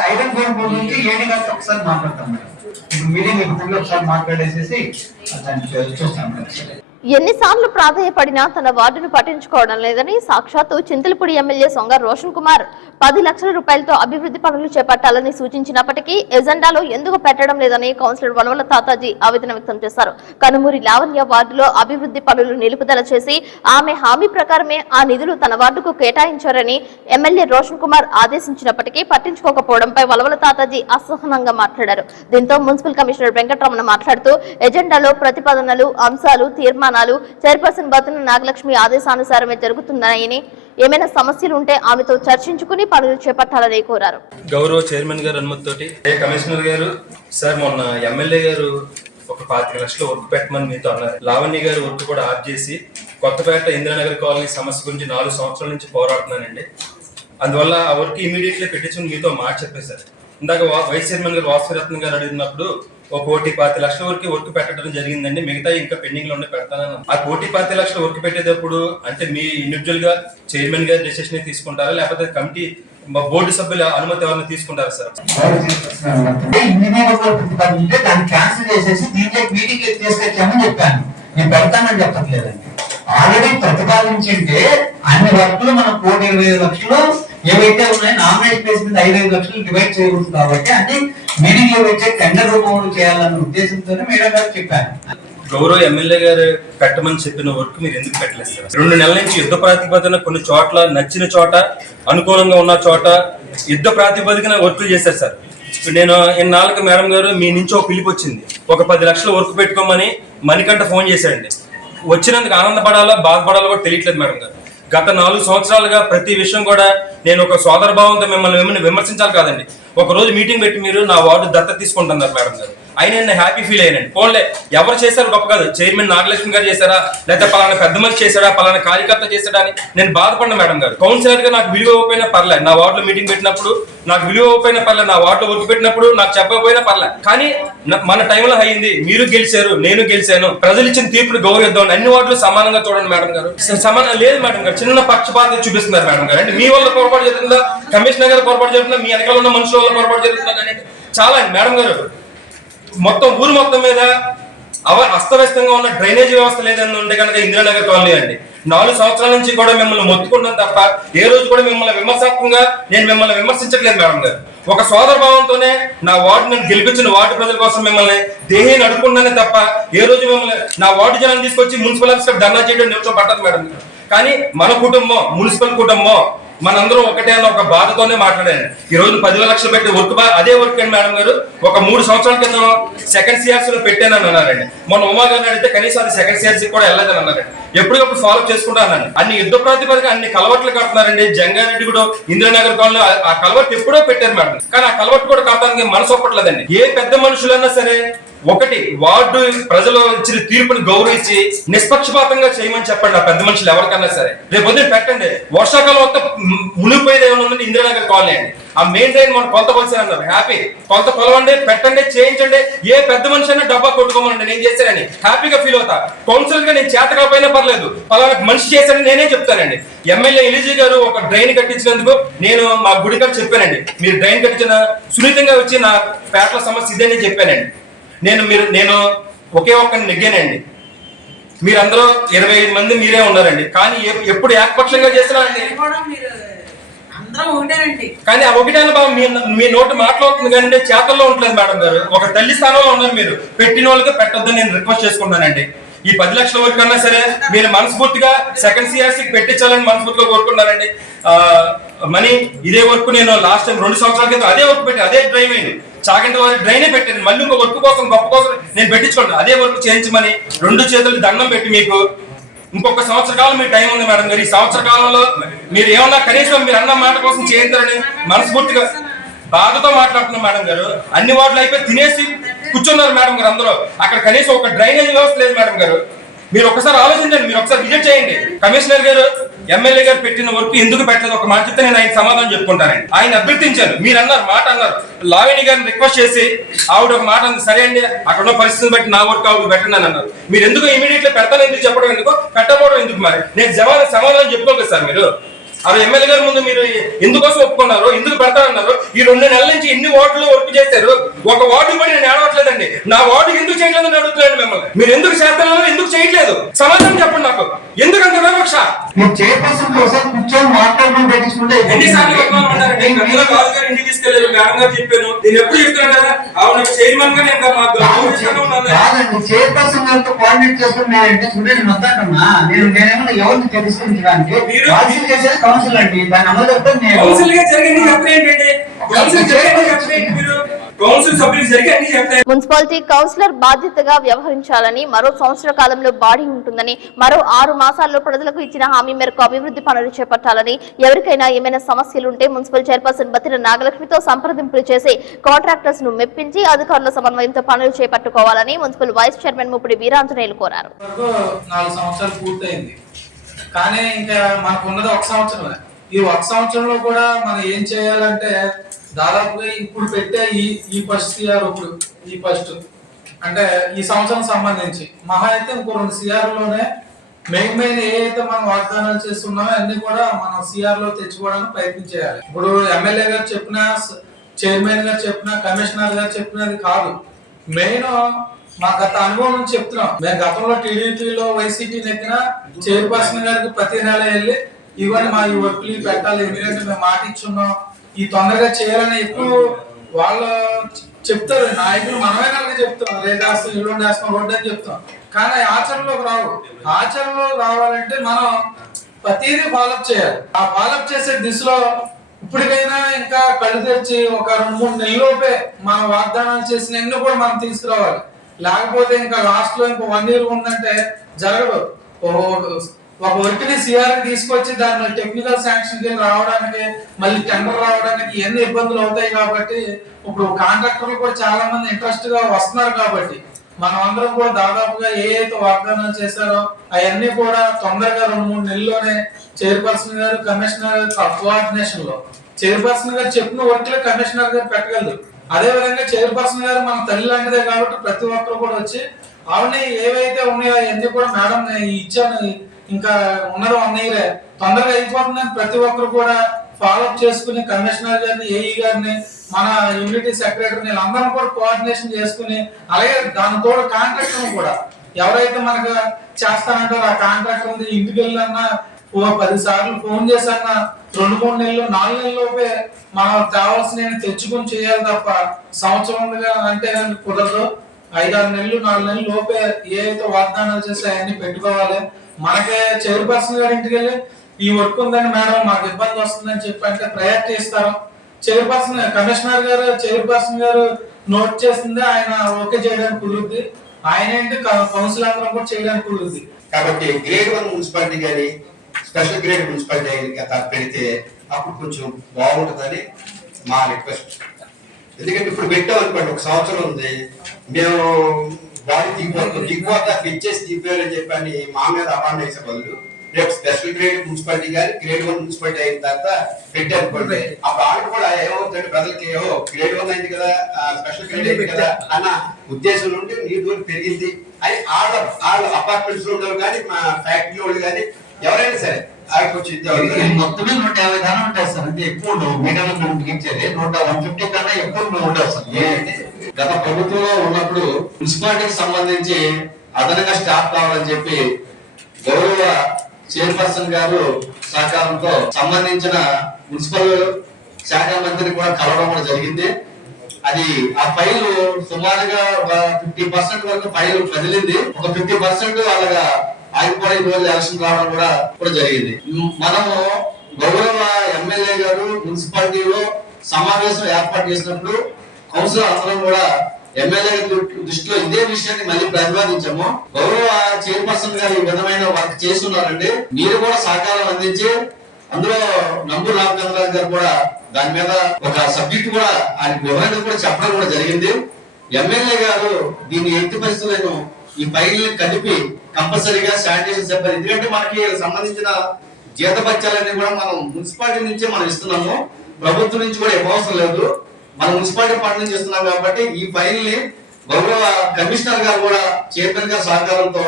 ఐరన్ ఫోర్ నుంచి ఏడి కట్టు ఒకసారి మాట్లాడతాం. మీటింగ్ ఇప్పుడు ఒకసారి మాట్లాడేసేసి దాన్ని చూస్తాం. ఎన్నిసార్లు ప్రాధాయపడినా తన వార్డును పట్టించుకోవడం లేదని సాక్షాత్తు చింతలపూడి ఎమ్మెల్యే సొంగ రోషన్ కుమార్ 10 లక్షల రూపాయలతో అభివృద్ధి పనులు చేపట్టాలని సూచించినప్పటికీ ఎజెండాలో ఎందుకు పెట్టడం లేదని కౌన్సిలర్ వనవల తాతాజీ ఆవేదన వ్యక్తం చేశారు. కనుమూరి లావణ్య వార్డులో అభివృద్ధి పనులు నిలుపుదల చేసి ఆమె హామీ ప్రకారమే ఆ నిధులు తన వార్డుకు కేటాయించారని ఎమ్మెల్యే రోషన్ కుమార్ ఆదేశించినప్పటికీ పట్టించుకోకపోవడంపై వలవల తాతాజీ అసహనంగా మాట్లాడారు. దీంతో మున్సిపల్ కమిషనర్ వెంకటరమణ మాట్లాడుతూ ఎజెండాలో ప్రతిపాదనలు, అంశాలు, తీర్మానాలు చైర్పర్సన్ బతున నాగలక్ష్మి ఆదేశానుసారమే జరుగుతున్నాయని, ఏమైనా సమస్యలు ఉంటే ఆమెతో చర్చించుకుని పనులు చేపట్టాలని కోరారు. గౌరవ చైర్మన్ గారు అనుమతితోటి కమిషనర్ గారు సార్ మొన్న ఎమ్మెల్యే గారు ఒక 25 లక్షల వర్క్ పెట్టమని మీతో అన్నారు. లావణ్య గారు వర్క్ కూడా ఆఫ్ చేసి కొత్తపేట ఇందిరానగర్ కాలనీ సమస్య గురించి 4 సంవత్సరాల నుంచి పోరాడుతున్నానండి. అందువల్ల ఆ వర్క్ ఇమీడియట్లీ పెట్టించుకుని మీతో మాట చెప్పేశారు. ఇందాక వైస్ చైర్మన్ గారు వాసురత్న గారు అడిగినప్పుడు 1,25 లక్షల వరకు వర్క్ పెట్టడం జరిగిందండి, మిగతా ఇంకా పెండింగ్ లో పెడతానని. ఆ 1,25 లక్షల వర్క్ పెట్టేటప్పుడు అంటే మీ ఇండివిజువల్ గా చైర్మన్ గారు డెసిషన్ తీసుకుంటారా, లేకపోతే కమిటీ బోర్డు సభ్యుల అనుమతి ఎవరైనా తీసుకుంటారా సార్? దాన్ని క్యాన్సిల్ చేసేసి దీంట్లో మీటింగ్ తీసుకొచ్చామని చెప్పాను, నేను పెడతానని చెప్పట్లేదండి. ఆల్రెడీ ప్రతిపాదించింటే అన్ని వర్కులు మనం 1,25 లక్షలు ఏవైతే ఉన్నాయో నామినేషన్ బేస్ మీద 5 లక్షలు డివైడ్ చేయకూడదు కాబట్టి అన్ని మీటింగ్ లో వచ్చే టెండర్ రూపంలో చేయాలన్న ఉద్దేశంతోనే మేడం గారు చెప్పాను. గౌరవ ఎమ్మెల్యే గారు పెట్టమని చెప్పిన వర్క్ మీరు ఎందుకు పెట్టలేదు సార్? 2 నెలల నుంచి యుద్ధ ప్రాతిపదికన కొన్ని చోట్ల నచ్చిన చోట అనుకూలంగా ఉన్న చోట యుద్ధ ప్రాతిపదికన వర్క్లు చేశారు సార్. నేను ఇన్నాళ్ళకి మేడం గారు మీ నుంచి ఒక పిలుపు వచ్చింది, ఒక 10 లక్షలు వర్క్ పెట్టుకోమని మణికంఠ ఫోన్ చేశాడండి. వచ్చినందుకు ఆనందపడాలో బాధపడాలో కూడా తెలియట్లేదు మేడం గారు. గత 4 సంవత్సరాలుగా ప్రతి విషయం కూడా నేను ఒక సోదర భావంతో మిమ్మల్ని విమర్శించాలి కాదండి, ఒక రోజు మీటింగ్ పెట్టి మీరు నా వార్డు దత్తత తీసుకుంటున్నారు మేడం గారు. అయినా నేను హ్యాపీ ఫీల్ అయ్యానండి. ఫోన్లే ఎవరు చేశారు గొప్ప కాదు, చైర్మన్ నాగలక్ష్మి గారు చేశారా, లేకపోతే పలానా పెద్ద మనిషి చేశాడా, పలానా కార్యకర్త చేశాడా అని నేను బాధపడిన మేడం గారు. కౌన్సిలర్ గా నాకు విలువ ఇవ్వకపోయినా పర్లేదు, నా వార్డులో మీటింగ్ పెట్టినప్పుడు నాకు విలువ ఇవ్వకపోయినా పర్లేదు, నా వార్డులో వర్క్ పెట్టినప్పుడు నాకు చెప్పకపోయినా పర్లేదు. కానీ మన టైంలో అయ్యింది, మీరు గెలిచారు, నేను గెలిచాను, ప్రజలు ఇచ్చిన తీర్పును గౌరవిద్దాం, అన్ని వార్డులు సమానంగా చూడండి మేడం గారు. సమానం లేదు మేడం గారు, చిన్న పక్షపాతం చూపిస్తున్నారు మేడం గారు. అంటే మీ వల్ల పొరపాటు జరుగుతుందా, కమిషనర్ గారు పొరపాటు జరుగుతుందా, మీ వెనకాల ఉన్న మనుషుల వల్ల పొరపాటు జరుగుతుందా అనేది చాలా మేడం గారు. మొత్తం ఊరు మొత్తం మీద అస్తవ్యస్తంగా ఉన్న డ్రైనేజ్ వ్యవస్థ లేదని ఉంటే కనుక ఇందిరానగర్ కాలనీ అండి. 4 సంవత్సరాల నుంచి కూడా మిమ్మల్ని మొత్తుకుంటాం తప్ప ఏ రోజు కూడా మిమ్మల్ని విమర్శాత్మకంగా నేను మిమ్మల్ని విమర్శించట్లేదు మేడం గారు. ఒక సోదర భావంతోనే నా వార్డు నేను గెలిపించిన వార్డు ప్రజల కోసం మిమ్మల్ని దేహేని అడుగుకున్నానే తప్ప ఏ రోజు మిమ్మల్ని నా వార్డు జనాన్ని తీసుకొచ్చి మున్సిపల్ ఆఫీస్ ధర్నా చేయడం నిమిషం పట్టదు మేడం గారు. కానీ మన కుటుంబం, మున్సిపల్ కుటుంబం, మనందరం ఒకటే అన్న ఒక బాధతోనే మాట్లాడాను. ఈ రోజు 10 లక్షలు పెట్టి వర్క్ అదే వర్క్ అండి మేడం గారు. ఒక 3 సంవత్సరాల క్రితం సెకండ్ సిఆర్సీ లో పెట్టానని అన్నారండి. మొన్న ఉమా గారిని అడిగితే కనీసం అది సెకండ్ సిఆర్సీ కూడా వెళ్ళలేదని అన్నారండి. ఎప్పటికప్పుడు ఫాలో చేసుకుంటా అన్నాను. అన్ని యుద్ధ ప్రాతిపదిక అన్ని కలవట్లు కడుతున్నారండి. జంగారెడ్డి కూడా ఇందిరానగర్ కాలనీ ఆ కలవట్టు ఎప్పుడో పెట్టారు మేడం. కానీ ఆ కలవట్టు కూడా కడతానికి మనసు ఒప్పట్లేదండి. ఏ పెద్ద మనుషులన్నా సరే ఒకటి వార్డు ప్రజలు ఇచ్చిన తీర్పుని గౌరవించి నిష్పక్షపాతంగా చేయమని చెప్పండి ఆ పెద్ద మనుషులు ఎవరికన్నా సరే. రేపు పొద్దున పెట్టండి, వర్షాకాలం వస్తే మునిగిపోయేది ఏమైనా ఉందంటే ఇందిరానగర్ కాలనీ అండి. ఆ మెయిన్ డ్రైన్ మనం కొలత కొలిసి అన్నారు, హ్యాపీ కొలత కొలవండి, పెట్టండి, చేయించండి. ఏ పెద్ద మనిషి అయినా డబ్బా కొట్టుకోమనండి, నేను చేశానని హ్యాపీగా ఫీల్ అవుతా. కౌన్సిలర్ గా నేను చేత కాకపోయినా పర్లేదు, పలానా మనిషి చేశానని నేనే చెప్తానండి. ఎమ్మెల్యే ఎలిజీ గారు ఒక డ్రైన్ కట్టించినందుకు నేను మా గుడి గారు చెప్పానండి, మీరు డ్రైన్ కట్టించిన సున్నితంగా వచ్చి నా పేటల సమస్య ఇదేనే చెప్పానండి. నేను ఒకే ఒక్కరిని నెగ్గానండి. మీరందరూ 25 మంది మీరే ఉన్నారండి. కానీ ఎప్పుడు ఏకపక్షంగా చేసినా కానీ ఆ ఒకటే మీ నోటి మాట్లాడుతుంది కానీ చేతల్లో ఉంటలేదు మేడం గారు. ఒక తల్లి స్థానంలో ఉన్నారు మీరు. పెట్టిన వాళ్ళకి పెట్టొద్దని నేను రిక్వెస్ట్ చేసుకుంటానండి. ఈ 10 లక్షల వరకు అన్నా సరే మీరు మనస్ఫూర్తిగా సెకండ్ సిఆర్సీకి పెట్టించాలని మనస్ఫూర్తిగా కోరుకున్నారండి. మనీ ఇదే వర్క్ నేను లాస్ట్ టైం 2 సంవత్సరాల క్రితం అదే వర్క్ పెట్టి అదే డ్రైవ్ అయింది, చాగంటి వారి డ్రైనే పెట్టాను. మళ్ళీ ఇంకో వర్క్ కోసం గొప్ప కోసం నేను పెట్టించుకోండి, అదే వర్క్ చేయించమని 2 చేతులు దండం పెట్టి మీకు ఇంకొక సంవత్సర కాలం మీ టైం ఉంది మేడం గారు. ఈ సంవత్సర కాలంలో మీరు ఏమన్నా కనీసం మీరు అన్న మాట కోసం చేయించారని మనస్ఫూర్తిగా బాధతో మాట్లాడుతున్నాం మేడం గారు. అన్ని వార్డులు అయిపోయి తినేసి కూర్చున్నారు మేడం గారు అందరూ. అక్కడ కనీసం ఒక డ్రైనేజ్ వ్యవస్థ లేదు మేడం గారు. మీరు ఒకసారి ఆలోచించండి, మీరు ఒకసారి విజిట్ చేయండి. కమిషనర్ గారు ఎమ్మెల్యే గారు పెట్టిన వర్క్ ఎందుకు పెట్టలేదు ఒక మాట చెప్తే నేను ఆయన సమాధానం చెప్పుకుంటానండి. ఆయన అభ్యర్థించాను, మీరు అన్నారు మాట అన్నారు, లావణి గారిని రిక్వెస్ట్ చేసి ఆవిడ ఒక మాట అంది, సరే అండి అక్కడ ఉన్న పరిస్థితిని బట్టి నా వర్క్ ఆవిడ పెట్టండి అని అన్నారు. మీరు ఎందుకు ఇమీడియట్లీ పెడతాను ఎందుకు చెప్పడం ఎందుకు, పెట్టకపోవడం ఎందుకు? మరి నేను సమాధానం చెప్పుకోలేదు సార్. మీరు ఆ ఎమ్మెల్యే గారి ముందు మీరు ఎందుకోసం ఒప్పుకున్నారు, ఎందుకు పెడతానన్నారు? ఈ 2 నెలల నుంచి ఎన్ని వార్డులు వర్క్ చేశారు, ఒక వార్డు కూడా నేను ఏడవట్లేదండి. నా వార్డు ఎందుకు చేయలేదని అడుగుతున్నాను మిమ్మల్ని. మీరు ఎందుకు చేస్తున్నారు, ఎందుకు చేయట్లేదు సమాధానం చెప్పండి నాకు. ఎందుకంత వివక్ష? చైర్పర్సన్ కోసం కూర్చొని మాట్లాడడం పెట్టించుకుంటే ఎన్నిసార్లు ఇంటికి తీసుకెళ్ళారు మేడం గారు చెప్పాను. నేను ఎప్పుడు చెప్తున్నాను కదా ఆవిడ చైర్మన్ గా కాదండి, చైర్పర్సన్ గారితో కోఆర్డినేట్ చేసుకుని నేను ఇంటికి వద్దానమ్మా. నేనేమన్నా ఎవరిని తెలుసుకుంటానికి కౌన్సిల్ చేసేది కౌన్సిల్ అండి, దాని అమలు చెప్తే నేను కౌన్సిల్ గా జరిగింది చెప్పేంటండి, కౌన్సిల్ జరిగింది మీరు కౌన్సిల్ సభ్యులు జరిగి అన్ని చెప్తారు. మున్సిపాలిటీ కౌన్సిలర్ బాధ్యతగా వ్యవహరించాలని, మరో సంవత్సర కాలంలో బాడీ ఉంటుందని, మరో 6 మాసాల్లో ప్రజలకు ఇచ్చిన హామీ మేరకు అభివృద్ధి పనులు చేపట్టాలని, ఎవరికైనా ఏమైనా సమస్యలుంటే మున్సిపల్ చైర్పర్సన్ బత్తిన నాగలక్ష్మితో సంప్రదింపులు చేసి కాంట్రాక్టర్స్ ను మెప్పించి అధికారుల సమన్వయంతో పనులు చేపట్టుకోవాలని municipal vice chairman Muppidi Veeranjaneyulu కోరారు. 4 సంవత్సరాలు పూర్తయింది, కానీ ఇంకా మనకు ఉన్నది 1 సంవత్సరమే. ఈ ఒక సంవత్సరంలో కూడా మనం ఏం చేయాలంటే దాదాపుగా ఇప్పుడు పెట్టే ఈ ఫస్ట్ సిఆర్ ఇప్పుడు ఈ ఫస్ట్ అంటే ఈ సంవత్సరం సంబంధించి మహా అయితే ఇంకో 2 సిఆర్లోనే మెయిన్ ఏ అయితే మనం వాగ్దానాలు చేస్తున్నామో అన్ని కూడా మనం సిఆర్ లో తెచ్చుకోవడానికి ప్రయత్నం చేయాలి. ఇప్పుడు ఎమ్మెల్యే గారు చెప్పినా, చైర్మన్ గారు చెప్పినా, కమిషనర్ గారు చెప్పినది కాదు, మెయిన్ మా గత అనుభవం నుంచి చెప్తున్నాం. మేము గతంలో టీడీపీలో వైసీపీ నెక్కిన చైర్పర్సన్ గారికి ప్రతి నెల వెళ్ళి ఇవన్నీ మా ఈ వర్క్లు పెట్టాలి, ఎందుకంటే మేము మాట ఇచ్చున్నాం, ఈ తొందరగా చేయాలని ఎక్కువ వాళ్ళు చెప్తారు. నాయకులు మనమే కనుక చెప్తాం, రేదాస్తాం, ఇల్లు వేస్తాం, రోడ్డు అని చెప్తాం, కానీ ఆచరణలోకి రావు. ఆచరణలో రావాలంటే మనం ప్రతిదీ ఫాలోఅప్ చేయాలి. ఆ ఫాలోఅప్ చేసే దిశలో ఇప్పటికైనా ఇంకా కళ్ళు తెచ్చి ఒక 2-3 నెలల్లోపే మన వాగ్దానాలు చేసిన కూడా మనం తీసుకురావాలి. లేకపోతే ఇంకా లాస్ట్ లో ఇంకో 1 year ఉందంటే జరగదు. ఒక వర్క్ని సిఆర్ తీసుకొచ్చి దాని టెక్నికల్ శాంక్షన్ రావడానికి, మళ్ళీ టెండర్ రావడానికి ఎన్ని ఇబ్బందులు అవుతాయి. కాబట్టి ఇప్పుడు కాంట్రాక్టర్లు కూడా చాలా మంది ఇంట్రెస్ట్ గా వస్తున్నారు. కాబట్టి మనం అందరం కూడా దాదాపుగా ఏ అయితే వాగ్దానాలు చేశారో అవన్నీ కూడా తొందరగా 2-3 నెలల్లోనే చైర్పర్సన్ గారు, కమిషనర్ గారు కోఆర్డినేషన్ లో చైర్పర్సన్ గారు చెప్పిన వర్క్లే కమిషనర్ గారు పెట్టగలరు. అదే విధంగా చైర్పర్సన్ గారు మన తల్లి లాంటిదే కాబట్టి ప్రతి ఒక్కరు కూడా వచ్చి అవన్నీ ఏవైతే ఉన్నాయో అవన్నీ కూడా మేడం ఇచ్చాను, ఇంకా ఉన్నది 1 year తొందరగా అయిపోతుందని ప్రతి ఒక్కరు కూడా ఫాలోఅప్ చేసుకుని కమిషనర్ గారిని, ఏఈ గారిని, మన యూనిటీ సెక్రటరీని అందరం కూడా కోఆర్డినేషన్ చేసుకుని, అలాగే దానితో కాంట్రాక్టర్ కూడా ఎవరైతే మనకు చేస్తానంటారో ఆ కాంట్రాక్టర్ ఇంటికి వెళ్ళినా 10 సార్లు ఫోన్ చేసన్నా 2-3 నెలలు 4 నెలల్లోపే మనం కావాల్సిన తెచ్చుకొని చేయాలి తప్ప సంవత్సరం అంటే కుదరదు. 5-6 నెలలు 4 నెలల లోపే ఏ అయితే వాగ్దానాలు చేస్తే అవన్నీ పెట్టుకోవాలి. మనకే చైర్పర్సన్ గారి ఇంటికి వెళ్ళి ఈ వర్క్ ఉందని మేడం మాకు ఇబ్బంది వస్తుందని చెప్పి అంటే ప్రయారిటీ ఇస్తారు. చైర్పర్సన్ కమిషనర్ గారు, చైర్పర్సన్ గారు నోట్ చేసింది ఆయన ఓకే చేయడానికి కుదురుద్ది. ఆయన ఏంటి కౌన్సిల్ అందరం కూడా చేయడానికి కుదురుద్ది. కాబట్టి గ్రేడ్ 1 మున్సిపాలిటీ కానీ స్పెషల్ గ్రేడ్ మున్సిపాలిటీ పెడితే అప్పుడు కొంచెం బాగుంటుందని మా రిక్వెస్ట్. ఎందుకంటే ఇప్పుడు పెట్టాం అనుకోండి, 1 సంవత్సరం ఉంది, మేము బాడీ దిగిపోతా పిచ్చేసి దిగిపోయారని చెప్పని మా మీద అవార్డు వేసే బదులు రేపు స్పెషల్ గ్రేడ్ మున్సిపాలిటీ కానీ గ్రేడ్ 1 మున్సిపాలిటీ అయిన తర్వాత పెట్టారనుకోండి, అప్పుడు ఆవిడ కూడా ఏమవుతుంది ప్రజలకి గ్రేడ్ 1 అయింది కదా, స్పెషల్ గ్రేడ్ అయింది కదా అన్న ఉద్దేశం నుండి నీటి దూరం పెరిగింది అని వాళ్ళ అపార్ట్మెంట్స్ లో ఉండవు కానీ మా ఫ్యాక్టరీ వాళ్ళు కానీ ఎవరైనా సరే మొత్తమే 150 దాకా ఉంటాయి సార్. అంటే ఎక్కువ ఉండవు, మీటర్లు మనం బిగించేది 150 కన్నా ఎక్కువ ఉండవు సార్. గత ప్రభుత్వంలో ఉన్నప్పుడు మున్సిపాలిటీకి సంబంధించి అదనంగా స్టాఫ్ కావాలని చెప్పి గౌరవ చైర్పర్సన్ గారు సహకారంతో సంబంధించిన మున్సిపల్ శాఖ మంత్రిని కూడా కలవడం కూడా జరిగింది. అది ఆ ఫైల్ సుమారుగా 50% వరకు ఫైల్ కదిలింది. ఒక 50% అలాగా ఆగిపోయి రోజు ఎలక్షన్ రావడం కూడా జరిగింది. మనము గౌరవ ఎమ్మెల్యే గారు మున్సిపాలిటీలో సమావేశం ఏర్పాటు చేసినప్పుడు కౌన్సిలర్ అందరం కూడా ఎమ్మెల్యే దృష్టిలో ఇదే విషయాన్ని మళ్ళీ ప్రతిపాదించాము. గౌరవ చైర్పర్సన్ గారు ఈ విధమైన వర్క్ చేస్తున్నారండి, మీరు కూడా సహకారం అందించి అందులో నంబూరు రామచంద్రరాజు గారు కూడా దాని మీద ఒక సబ్జెక్ట్ కూడా ఆయన వివరణ కూడా చెప్పడం కూడా జరిగింది. ఎమ్మెల్యే గారు దీన్ని ఎట్టి పరిస్థితులను ఈ ఫైల్ కలిపి కంపల్సరీగా శానిటేషన్ సిబ్బంది, ఎందుకంటే మనకి సంబంధించిన జీతభత్యాలన్నీ కూడా మనం మున్సిపాలిటీ నుంచే మనం ఇస్తున్నాము, ప్రభుత్వం నుంచి కూడా ఇవ్వవసరం లేదు, మన మున్సిపాలిటీ ఫండ్ నుంచి ఇస్తున్నాం. కాబట్టి ఈ ఫైల్ ని గౌరవ కమిషనర్ గారు కూడా చైర్మన్ గారి సహకారంతో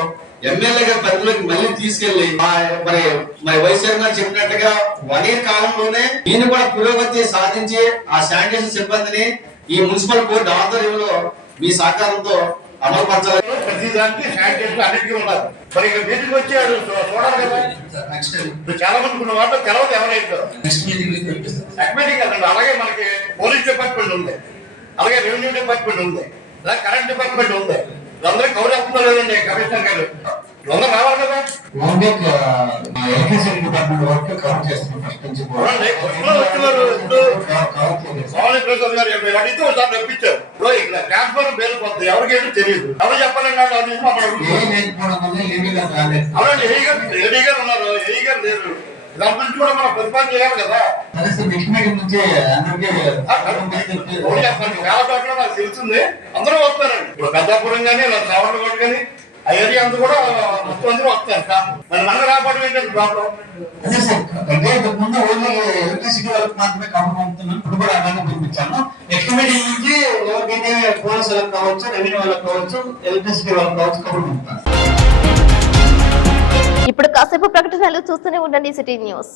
ఎమ్మెల్యే గారి పరిధిలోకి మళ్ళీ తీసుకెళ్లి మరి వైస్ చైర్మన్ చెప్పినట్టుగా 1 year కాలంలోనే దీన్ని కూడా పురోగతి సాధించి ఆ శానిటేషన్ సిబ్బందిని ఈ మున్సిపల్ బోర్డు ఆధ్వర్యంలో మీ సహకారంతో అమలు పరచాలి. ప్రతి దానికి శానిటేషన్ అన్నిటికీ ఉన్నారు. మరి ఇక్కడ మీటింగ్ వచ్చాడు చూడాలి కదా. చాలా మంది ఉన్న వాళ్ళు తెలవదు ఎవరైతే అలాగే మనకి పోలీస్ డిపార్ట్మెంట్ ఉంది, అలాగే రెవెన్యూ డిపార్ట్మెంట్ ఉంది, అలాగే కరెంట్ డిపార్ట్మెంట్ ఉంది. అందరూ కవర్ అవుతున్నారు లేదండి కమిషనర్ గారు, అందరూ రావాలి కదా. ఎడ్యుకేషన్ డిపార్ట్మెంట్ వర్క్ కవర్ చేస్తున్నాం ఫస్ట్ నుంచి అడిగితే ఒకసారి రప్పించారు. ట్రాన్స్ఫర్ పేరు పోతుంది, ఎవరికేమో తెలియదు, ఎవరు చెప్పాలంటే అవునండి. ఏడీ గారు ఉన్నారు, ఏఈ గారు లేరు, దాని గురించి కూడా మనం ప్రతిపాదన చేయాలి కదా. చాలా చోట్ల నాకు తెలుస్తుంది, అందరూ వస్తారండి. ఇప్పుడు పెద్దాపురం కానీ శ్రావణకోట కానీ ఆ ఏరియా అంతా కూడా మొత్తం అందరూ వస్తారు కాపు. మరి మనకు రాకపోవడం ఏంటంటే ప్రాబ్లం. అదే సార్, అంటే ఇంతకు ముందు ఓన్లీ ఎలక్ట్రిసిటీ వాళ్ళకి మాత్రమే కాపు పంపుతున్నాను, ఇప్పుడు కూడా అలాగే పంపించాను. నెక్స్ట్ మీటింగ్ నుంచి ఎవరికైతే పోలీస్ వాళ్ళకి కావచ్చు, రెవెన్యూ వాళ్ళకి కావచ్చు, ఎలక్ట్రిసిటీ వాళ్ళకి కావచ్చు, కబుర్ పంపుతాను. ఇప్పుడు కాసేపు ప్రకటనలు చూస్తూనే ఉండండి సిటీ న్యూస్.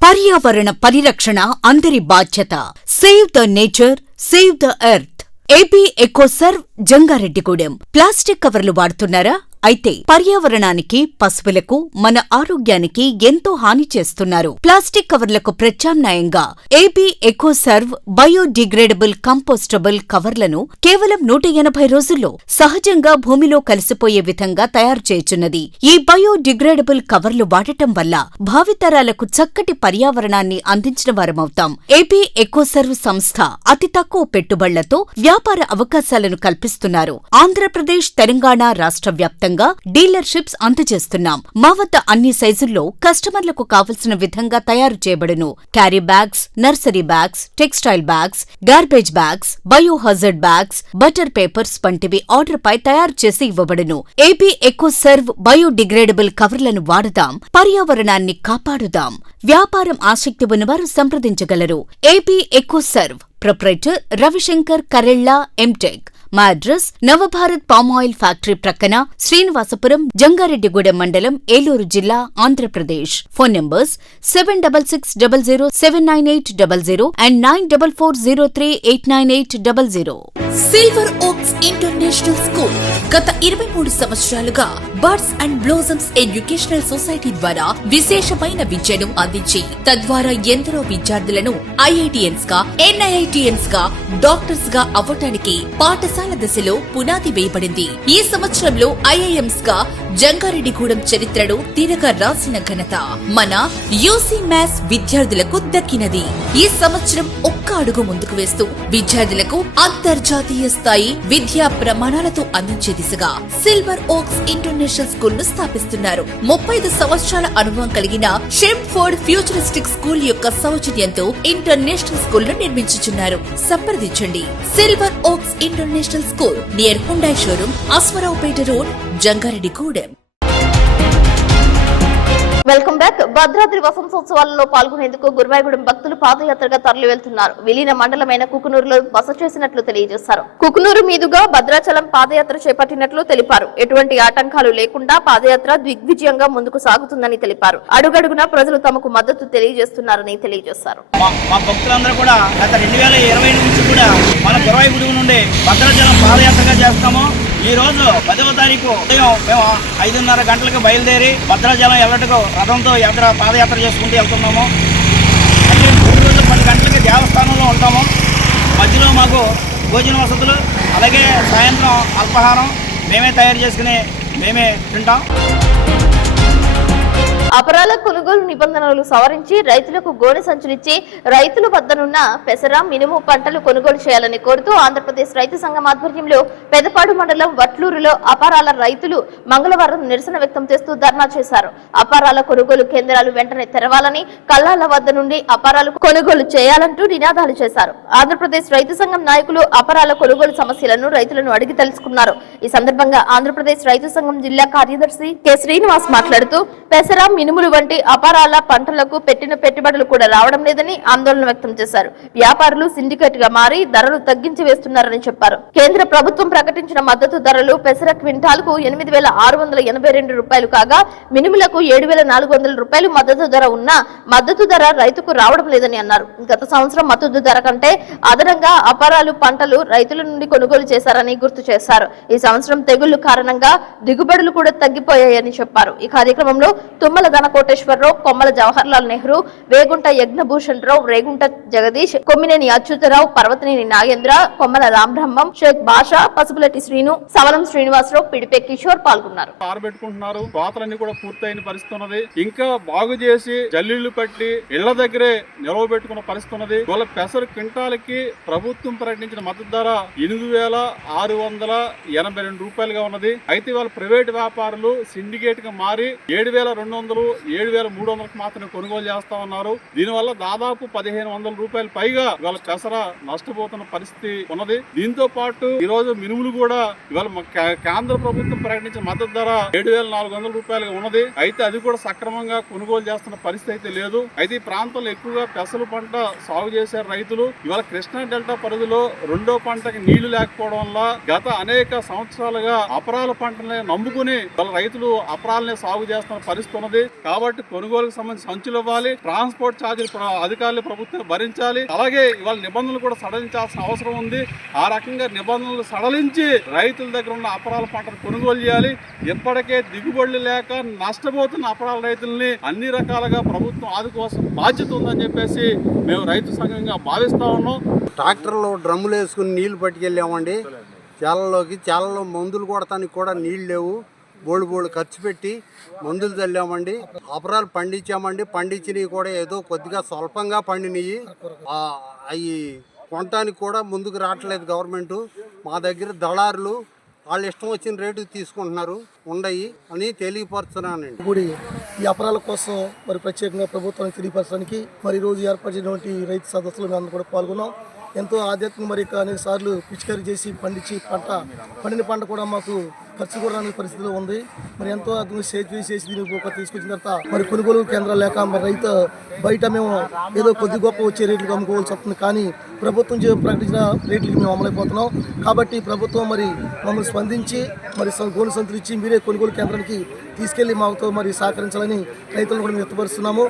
పర్యావరణ పరిరక్షణ అందరి బాధ్యత. Save the nature, save the earth. AP EcoServe Jangareddygudem. Plastic కవర్లు వాడుతున్నారా? అయితే పర్యావరణానికి, పశువులకు, మన ఆరోగ్యానికి ఎంతో హాని చేస్తున్నారు. ప్లాస్టిక్ కవర్లకు ప్రత్యామ్నాయంగా ఏపీ ఎకోసర్వ్ బయోడిగ్రేడబుల్ కంపోస్టబుల్ కవర్లను కేవలం 180 రోజుల్లో సహజంగా భూమిలో కలిసిపోయే విధంగా తయారు చేయుచున్నది. ఈ బయోడిగ్రేడబుల్ కవర్లు వాడటం వల్ల భావితరాలకు చక్కటి పర్యావరణాన్ని అందించిన వారమవుతాం. ఏపీ ఎకోసర్వ్ సంస్థ అతి తక్కువ పెట్టుబడులతో వ్యాపార అవకాశాలను కల్పిస్తున్నారు. ఆంధ్రప్రదేశ్, తెలంగాణ రాష్ట్ర వ్యాప్తంగా డీలర్షిప్స్ అందజేస్తున్నాం. మా వద్ద అన్ని సైజుల్లో కస్టమర్లకు కావలసిన విధంగా తయారు చేయబడును. Carry bags, nursery bags, textile bags, garbage bags, biohazard bags, butter papers వంటివి ఆర్డర్ పై తయారు చేసి ఇవ్వబడును. ఏపీ ఎకోసర్వ్ బయోడిగ్రేడబుల్ కవర్లను వాడదాం, పర్యావరణాన్ని కాపాడుదాం. వ్యాపారం ఆసక్తి ఉన్నవారు సంప్రదించగలరు. AP EcoServe proprietor Ravishankar Karella MTech. మా అడ్రస్ నవభారత్ పామాయిల్ ఫ్యాక్టరీ ప్రక్కన, శ్రీనివాసపురం, జంగారెడ్డిగూడెం మండలం, ఏలూరు జిల్లా, Andhra Pradesh. Phone numbers 7660079800 and 9440389800. Silver Oaks International School గత 23 సంవత్సరాలుగా Birds and Blossoms Educational Society ద్వారా విశేషమైన విద్యను అందించి తద్వారా ఎందరో విద్యార్థులను ఐఐటిఎన్స్ గా, ఎన్ఐఐటిఎన్స్ గా, డాక్టర్స్ గా అవ్వటానికి పాఠశాల దశలో పునాది వేయబడింది. ఈ సంవత్సరంలో ఐఐఎంస్ గా జంగారెడ్డిగూడెం చరిత్రను తిరగ రాసిన ఘనత మన యూసీ మ్యాథ్స్ విద్యార్థులకు దక్కినది. ఈ సంవత్సరం ఒక్క అడుగు ముందుకు వేస్తూ విద్యార్థులకు అంతర్జాతీయ స్థాయి విద్యా ప్రమాణాలతో అందించే దిశగా సిల్వర్ ఓక్స్ ఇంటర్నేషనల్ స్కూల్ ను స్థాపిస్తున్నారు. 35 సంవత్సరాల అనుభవం కలిగిన షెంఫోర్డ్ ఫ్యూచరిస్టిక్ స్కూల్ యొక్క సౌజన్యంతో ఇంటర్నేషనల్ స్కూల్ ను నిర్మించుచున్నారు. సంప్రదించండి. Silver Oaks International School near Hyundai showroom, Aswaraopeta road, Jangareddygudem. Welcome back. Bhadradri వసంతోత్సవాలలో పాల్గొనేందుకు గురువాయూగూడెం భక్తులు పాదయాత్రగా తరలి వెళ్తున్నారు. విలీన మండలమైన కుకునూరులో బస చేసినట్లు తెలియజేశారు. కుకునూరు మీదుగా భద్రాచలం పాదయాత్ర చేపట్టినట్లు తెలిపారు. ఎటువంటి ఆటంకాలు లేకుండా పాదయాత్ర దిగ్విజయంగా ముందుకు సాగుతుందని తెలిపారు. అడుగడుగునా ప్రజలు తమకు మద్దతు తెలియజేస్తున్నారని తెలియజేశారు. మా భక్తులందరూ కూడా గత 2020 నుంచి కూడా మన గురువాయూగూడెం నుండి భద్రాచలం పాదయాత్రగా చేస్తాము. ఈ రోజు 10వ తారీఖు ఉదయం మేము 5:30 గంటలకు బయలుదేరి భద్రాచలం ఎల్లటకు రథంతో పాదయాత్ర చేసుకుంటూ వెళ్తున్నాము. అంటే 3 రోజులు 10 గంటలకి దేవస్థానంలో ఉంటాము. మధ్యలో మాకు భోజన వసతులు, అలాగే సాయంత్రం అల్పాహారం మేమే తయారు చేసుకుని మేమే తింటాం. అపరాల కొనుగోలు నిబంధనలు సవరించి రైతులకు గోనె సంచులిచ్చి రైతుల వద్దనున్న పెసర, మినుము పంటలు కొనుగోలు చేయాలని కోరుతూ ఆంధ్రప్రదేశ్ రైతు సంఘం ఆధ్వర్యంలో పెదపాడు మండలం వట్లూరులో అపరాల రైతులు మంగళవారం నిరసన వ్యక్తం చేస్తూ ధర్నా చేశారు. అపరాల కొనుగోలు కేంద్రాలు వెంటనే తెరవాలని, కల్లాల వద్ద నుండి అపరాలు కొనుగోలు చేయాలంటూ నినాదాలు చేశారు. ఆంధ్రప్రదేశ్ రైతు సంఘం నాయకులు అపరాల కొనుగోలు సమస్యలను రైతులను అడిగి తెలుసుకున్నారు. ఈ సందర్భంగా ఆంధ్రప్రదేశ్ రైతు సంఘం జిల్లా కార్యదర్శి కె శ్రీనివాస్ మాట్లాడుతూ పెసర, మినుములు వంటి అపరాల పంటలకు పెట్టిన పెట్టుబడులు కూడా రావడం లేదని ఆందోళన వ్యక్తం చేశారు. వ్యాపారులు సిండికేట్ గా మారి ధరలు తగ్గించి వేస్తున్నారని చెప్పారు. కేంద్ర ప్రభుత్వం ప్రకటించిన మద్దతు ధరలు పెసర క్వింటాల్కు 8,682 రూపాయలు కాగా, మినుములకు 7,400 రూపాయలు మద్దతు ధర ఉన్నా మద్దతు ధర రైతుకు రావడం లేదని అన్నారు. గత సంవత్సరం మద్దతు ధర కంటే అదనంగా అపరాలు పంటలు రైతుల నుండి కొనుగోలు చేశారని గుర్తు చేశారు. ఈ సంవత్సరం తెగుళ్లు కారణంగా దిగుబడులు కూడా తగ్గిపోయాయని చెప్పారు. ఈ కార్యక్రమంలో తుమ్మల కోటేశ్వరరావు, కొమ్మల జవహర్లాల్ నెహ్రూ, వేగుంట యజ్ఞభూషణ్ రావు, రేగుంట జగదీష్, కొమ్మినేని అచ్యుతరావు, పర్వతనేని నాగేంద్ర, కొమ్మల రామబ్రహ్మం, షేక్ బాషా, పసుపులెట్టి శ్రీను, సవలం శ్రీనివాసరావు, పిడిపే కిషోర్ పాల్గొన్నారు. ఆరబెట్టుకుంటున్నారు. కోతలన్నీ కూడా పూర్తయిన పరిస్థితి ఉన్నది. ఇంకా బాగు చేసి జల్లీళ్లు పట్టి ఇళ్ల దగ్గరే నిలవబెట్టుకున్న పరిస్థితి ఉన్నది. వాళ్ళ పెసరు క్వింటాలకి ప్రభుత్వం ప్రకటించిన మద్దతు ధర 8,682 రూపాయలుగా ఉన్నది. అయితే వాళ్ళ ప్రైవేట్ వ్యాపారులు సిండికేట్ గా మారి 7,200 బదులు 7,300కు మాత్రమే కొనుగోలు చేస్తా ఉన్నారు. దీనివల్ల దాదాపు 1,500 రూపాయలు పైగా ఇవాళ పెసర నష్టపోతున్న పరిస్థితి ఉన్నది. దీంతో పాటు ఈ రోజు మినుములు కూడా ఇవాళ కేంద్ర ప్రభుత్వం ప్రకటించిన మద్దతు ధర 7,400 రూపాయలుగా ఉన్నది. అయితే అది కూడా సక్రమంగా కొనుగోలు చేస్తున్న పరిస్థితి అయితే లేదు. అయితే ఈ ప్రాంతంలో ఎక్కువగా పెసలు పంట సాగు చేశారు రైతులు. ఇవాళ కృష్ణా డెల్టా పరిధిలో రెండో పంటకి నీళ్లు లేకపోవడం వల్ల గత అనేక సంవత్సరాలుగా అపరాల పంటని నమ్ముకుని వాళ్ళ రైతులు అపరాలనే సాగు చేస్తున్న పరిస్థితి ఉన్నది. కాబట్టి కొనుగోలుకు సంబంధించి సంచులు ఇవ్వాలి, ట్రాన్స్పోర్ట్ ఛార్జీలు అధికారులు ప్రభుత్వం భరించాలి. అలాగే ఇవాళ నిబంధనలు కూడా సడలించాల్సిన అవసరం ఉంది. ఆ రకంగా నిబంధనలు సడలించి రైతుల దగ్గర ఉన్న అపరాల పంటను కొనుగోలు చేయాలి. ఇప్పటికే దిగుబడులు లేక నష్టపోతున్న అపరాల రైతుల్ని అన్ని రకాలుగా ప్రభుత్వం ఆదుకోవాల్సిన బాధ్యత ఉందని చెప్పేసి మేము రైతు సంఘంగా భావిస్తా ఉన్నాం. ట్రాక్టర్లో డ్రమ్ములు వేసుకుని నీళ్లు పట్టుకెళ్ళామండి చాలలో మందులు కొడటానికి కూడా నీళ్ళు లేవు. బోళ్ళు ఖర్చు పెట్టి మందులు చల్లామండి. అపరాలు పండించామండి. పండించినవి కూడా ఏదో కొద్దిగా స్వల్పంగా పండినవి. అవి కొనటానికి కూడా ముందుకు రావట్లేదు గవర్నమెంట్. మా దగ్గర దళారులు వాళ్ళు ఇష్టం వచ్చిన రేటుకి తీసుకుంటున్నారు ఉండయి అని తెలియపరుస్తున్నానండి. గుడి ఈ అపరాల కోసం మరి ప్రత్యేకంగా ప్రభుత్వానికి తెలియపరచడానికి మరి ఈరోజు ఏర్పరిచినటువంటి రైతు సదస్సులు మేము కూడా పాల్గొన్నాం. ఎంతో ఆధ్యాత్మిక మరి అనేక సార్లు పిచికారీ చేసి పండిన పంట కూడా మాకు ఖర్చు కూడా రాని పరిస్థితిలో ఉంది. మరి ఎంతో అర్థంగా సేవ్ చేసి దీనికి ఒక తీసుకొచ్చిన తర్వాత మరి కొనుగోలు కేంద్రాలు లేక మరి రైతు బయట మేము ఏదో కొద్ది గొప్ప వచ్చే రేట్లకు అమ్ముకోవాల్సి వస్తుంది. కానీ ప్రభుత్వం ప్రకటించిన రేట్లకి మేము అమలైపోతున్నాం. కాబట్టి ప్రభుత్వం మరి మమ్మల్ని స్పందించి మరి గోను సంతులు ఇచ్చి మీరే కొనుగోలు కేంద్రానికి తీసుకెళ్లి మాతో మరి సహకరించాలని రైతులను కూడా మేము వ్యక్తపరుస్తున్నాము.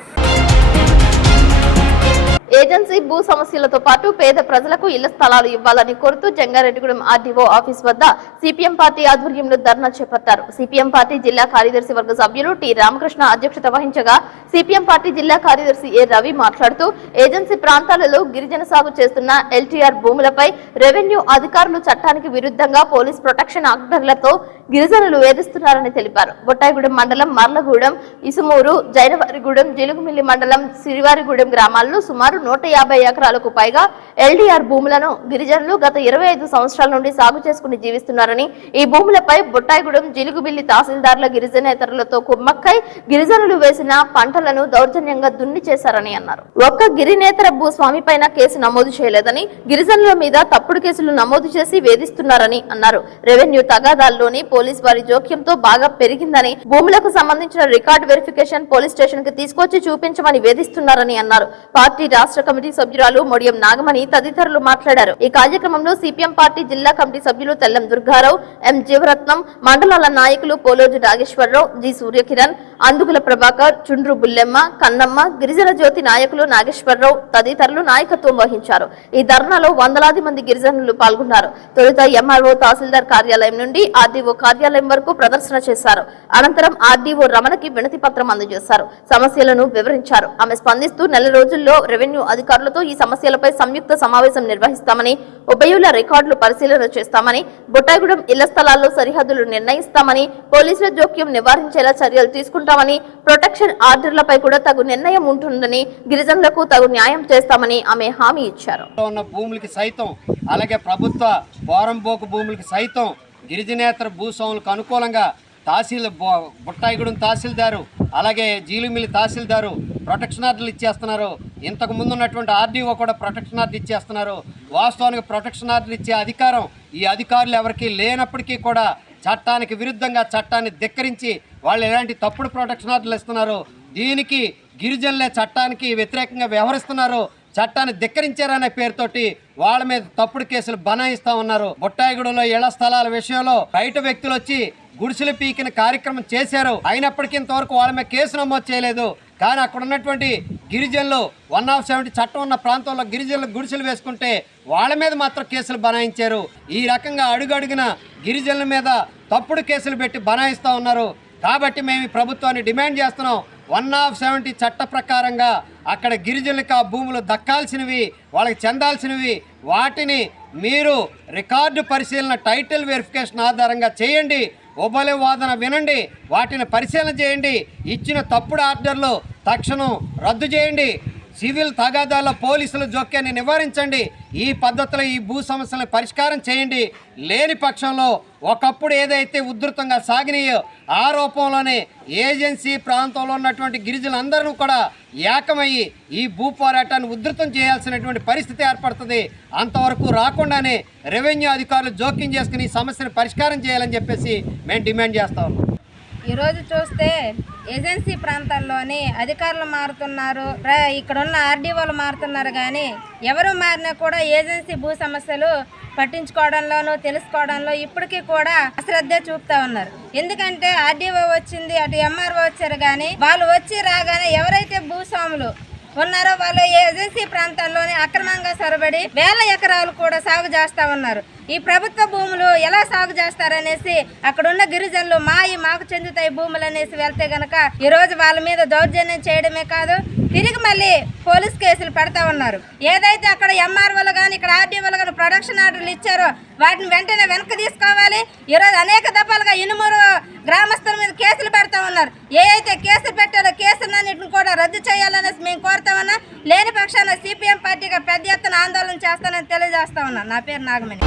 ఏజెన్సీ భూ సమస్యలతో పాటు పేద ప్రజలకు ఇళ్ల స్థలాలు ఇవ్వాలని కోరుతూ జంగారెడ్డిగూడెం ఆర్డీఓ ఆఫీస్ వద్ద సిపిఎం పార్టీ ఆధ్వర్యంలో ధర్నా చేపట్టారు. సిపిఎం పార్టీ జిల్లా కార్యదర్శి వర్గ సభ్యులు టి రామకృష్ణ అధ్యక్షత వహించగా సిపిఎం పార్టీ జిల్లా కార్యదర్శి ఏ రవి మాట్లాడుతూ ఏజెన్సీ ప్రాంతాలలో గిరిజన సాగు చేస్తున్న ఎల్టీఆర్ భూములపై రెవెన్యూ అధికారులు చట్టానికి విరుద్ధంగా పోలీస్ ప్రొటెక్షన్ ఆర్డర్లతో గిరిజనులు వేధిస్తున్నారని తెలిపారు. బొట్టాయిగూడెం మండలం మర్లగూడెం, ఇసుమూరు, జైనవారిగూడెం, జిలుగుమిల్లి మండలం సిరివారిగూడెం గ్రామాల్లో సుమారు 150 ఎకరాలకు పైగా ఎల్డీఆర్ భూములను గిరిజనులు గత 25 సంవత్సరాల నుండి సాగు చేసుకుని జీవిస్తున్నారని, ఈ భూములపై బొట్టాయిగూడెం జిలుగుబిల్లి తహసీల్దార్ల గిరిజనేతరులతో కుమ్మక్కై గిరిజనులు వేసిన పంటలను దౌర్జన్యంగా దున్ని చేశారని అన్నారు. ఒక్క గిరినేతర భూస్వామి పైన కేసు నమోదు చేయలేదని, గిరిజనుల మీద తప్పుడు కేసులు నమోదు చేసి వేధిస్తున్నారని అన్నారు. రెవెన్యూ తగాదాల్లోని పోలీస్ వారి జోక్యంతో బాగా పెరిగిందని, భూములకు సంబంధించిన రికార్డు వెరిఫికేషన్ పోలీస్ స్టేషన్ కి తీసుకొచ్చి చూపించమని వేధిస్తున్నారని అన్నారు. పార్టీ రాష్ట్ర కమిటీ సభ్యురాలు మొడియం నాగమణి తదితరులు మాట్లాడారు. ఈ కార్యక్రమంలో సిపిఎం పార్టీ జిల్లా కమిటీ సభ్యులు తెల్లం దుర్గారావు, ఎం జీవరత్నం, మండలాల నాయకులు పోలోజు నాగేశ్వరరావు, జి సూర్యకిరణ్, అందుగుల ప్రభాకర్, చుండ్రు బుల్లెమ్మ, కన్నమ్మ, గిరిజన జ్యోతి నాయకులు నాగేశ్వరరావు తదితరులు నాయకత్వం వహించారు. ఈ ధర్నాలో వందలాది మంది గిరిజనులు పాల్గొన్నారు. తొలుత ఎంఆర్ఓ తహసీల్దార్ కార్యాలయం నుండి ఆర్డీఓ కార్యాలయం వరకు ప్రదర్శన చేశారు. అనంతరం ఆర్డీఓ రమణకి వినతి పత్రం అందజేశారు. సమస్యలను వివరించారు. ఆమె స్పందిస్తూ నెల రోజుల్లో రెవెన్యూ అధికారులతో ఈ సమస్యలపై సంయుక్త సమావేశం నిర్వహిస్తామని, ఉభయుల రికార్డులు పరిశీలన చేస్తామని, బొట్టాయిగూడెం ఇళ్ల స్థలాల్లో సరిహద్దులు నిర్ణయిస్తామని, పోలీసుల జోక్యం నివారించేలా చర్యలు తీసుకుంటామని, ప్రొటెక్షన్ ఆర్డర్లపై కూడా తగు నిర్ణయం ఉంటుందని, గిరిజనులకు తగు న్యాయం చేస్తామని ఆమె హామీ ఇచ్చారు. భూములకి సైతం అలాగే ప్రభుత్వ పోరంబోకు భూములకి సైతం గిరిజనేతర భూస్వాములకు అనుకూలంగా బొట్టాయిగూడెం తహసీల్దారు అలాగే జీలుమిల్లి తహసీల్దారు ప్రొటెక్షన్ ఆర్డర్లు ఇచ్చేస్తున్నారు. ఇంతకు ముందు ఉన్నటువంటి ఆర్డీఓ కూడా ప్రొటెక్షన్ ఆర్డర్ ఇచ్చేస్తున్నారు. వాస్తవానికి ప్రొటెక్షన్ ఆర్డర్ ఇచ్చే అధికారం ఈ అధికారులు ఎవరికి లేనప్పటికీ కూడా చట్టానికి విరుద్ధంగా చట్టాన్ని ధిక్కరించి వాళ్ళు ఎలాంటి తప్పుడు ప్రొటెక్షన్ ఆర్డర్లు ఇస్తున్నారు. దీనికి గిరిజనులే చట్టానికి వ్యతిరేకంగా వ్యవహరిస్తున్నారు. చట్టాన్ని ధిక్కరించారనే పేరుతోటి వాళ్ళ మీద తప్పుడు కేసులు బనాయిస్తా ఉన్నారు. బొట్టాయిగూడెంలో ఇళ్ల స్థలాల విషయంలో బయట వ్యక్తులు వచ్చి గుడిసెలు పీకిన కార్యక్రమం చేశారు. అయినప్పటికీ ఇంతవరకు వాళ్ళ మీద కేసు నమోదు చేయలేదు. కానీ అక్కడ ఉన్నటువంటి గిరిజనులు 170 చట్టం ఉన్న ప్రాంతంలో గిరిజనులు గుడిసెలు వేసుకుంటే వాళ్ళ మీద మాత్రం కేసులు బనాయించారు. ఈ రకంగా అడుగడుగున గిరిజనుల మీద తప్పుడు కేసులు పెట్టి బనాయిస్తూ ఉన్నారు. కాబట్టి మేము ఈ ప్రభుత్వాన్ని డిమాండ్ చేస్తున్నాం. 170 చట్ట ప్రకారంగా అక్కడ గిరిజనులకు ఆ భూములు దక్కాల్సినవి, వాళ్ళకి చెందాల్సినవి, వాటిని మీరు రికార్డు పరిశీలన టైటిల్ వెరిఫికేషన్ ఆధారంగా చేయండి. ఉభయ వాదన వినండి, వాటిని పరిశీలన చేయండి. ఇచ్చిన తప్పుడు ఆర్డర్లు తక్షణం రద్దు చేయండి. సివిల్ తగాదాల పోలీసుల జోక్యాన్ని నివారించండి. ఈ పద్ధతిలో ఈ భూ సమస్యలను పరిష్కారం చేయండి. లేని పక్షంలో ఒకప్పుడు ఏదైతే ఉధృతంగా సాగినాయో ఆ రూపంలోనే ఏజెన్సీ ప్రాంతంలో ఉన్నటువంటి గిరిజనులందరూ కూడా ఏకమయ్యి ఈ భూ పోరాటాన్ని ఉధృతం చేయాల్సినటువంటి పరిస్థితి ఏర్పడుతుంది. అంతవరకు రాకుండానే రెవెన్యూ అధికారులు జోక్యం చేసుకుని ఈ సమస్యను పరిష్కారం చేయాలని చెప్పేసి మేము డిమాండ్ చేస్తా ఉన్నాం. ఈరోజు చూస్తే ఏజెన్సీ ప్రాంతాల్లోని అధికారులు మారుతున్నారు, ఇక్కడున్న ఆర్డీఓలు మారుతున్నారు, కానీ ఎవరు మారినా కూడా ఏజెన్సీ భూ సమస్యలు పట్టించుకోవడంలోనూ తెలుసుకోవడంలో ఇప్పటికీ కూడా అశ్రద్ధ చూపుతా ఉన్నారు. ఎందుకంటే ఆర్డీఓ వచ్చింది, అటు ఎంఆర్ఓ వచ్చారు, కానీ వాళ్ళు వచ్చి రాగానే ఎవరైతే భూస్వాములు ఉన్నారో వాళ్ళు ఏజెన్సీ ప్రాంతాల్లోనే అక్రమంగా సొరబడి వేల ఎకరాలు కూడా సాగు చేస్తూ ఉన్నారు. ఈ ప్రభుత్వ భూములు ఎలా సాగు చేస్తారనేసి అక్కడున్న గిరిజనులు మాకు చెందుతాయి భూములు అనేసి వెళ్తే గనక ఈరోజు వాళ్ళ మీద దౌర్జన్యం చేయడమే కాదు, తిరిగి మళ్ళీ పోలీస్ కేసులు పెడతా ఉన్నారు. ఏదైతే అక్కడ ఎంఆర్ఓలు కానీ ఇక్కడ ఆర్డీఓలు కానీ ప్రొడక్షన్ ఆర్డర్లు ఇచ్చారో వాటిని వెంటనే వెనక్కి తీసుకోవాలి. ఈరోజు అనేక దఫాలుగా ఇనుమూరు గ్రామస్తుల మీద కేసులు పెడతా ఉన్నారు. ఏ అయితే కేసులు పెట్టారో కేసులన్నింటిని కూడా రద్దు చేయాలనేసి మేము కోరుతా ఉన్నాం. లేని పక్షాన సిపిఎం పార్టీగా పెద్ద ఎత్తున ఆందోళన చేస్తానని తెలియజేస్తా ఉన్నాను. నా పేరు నాగమణి.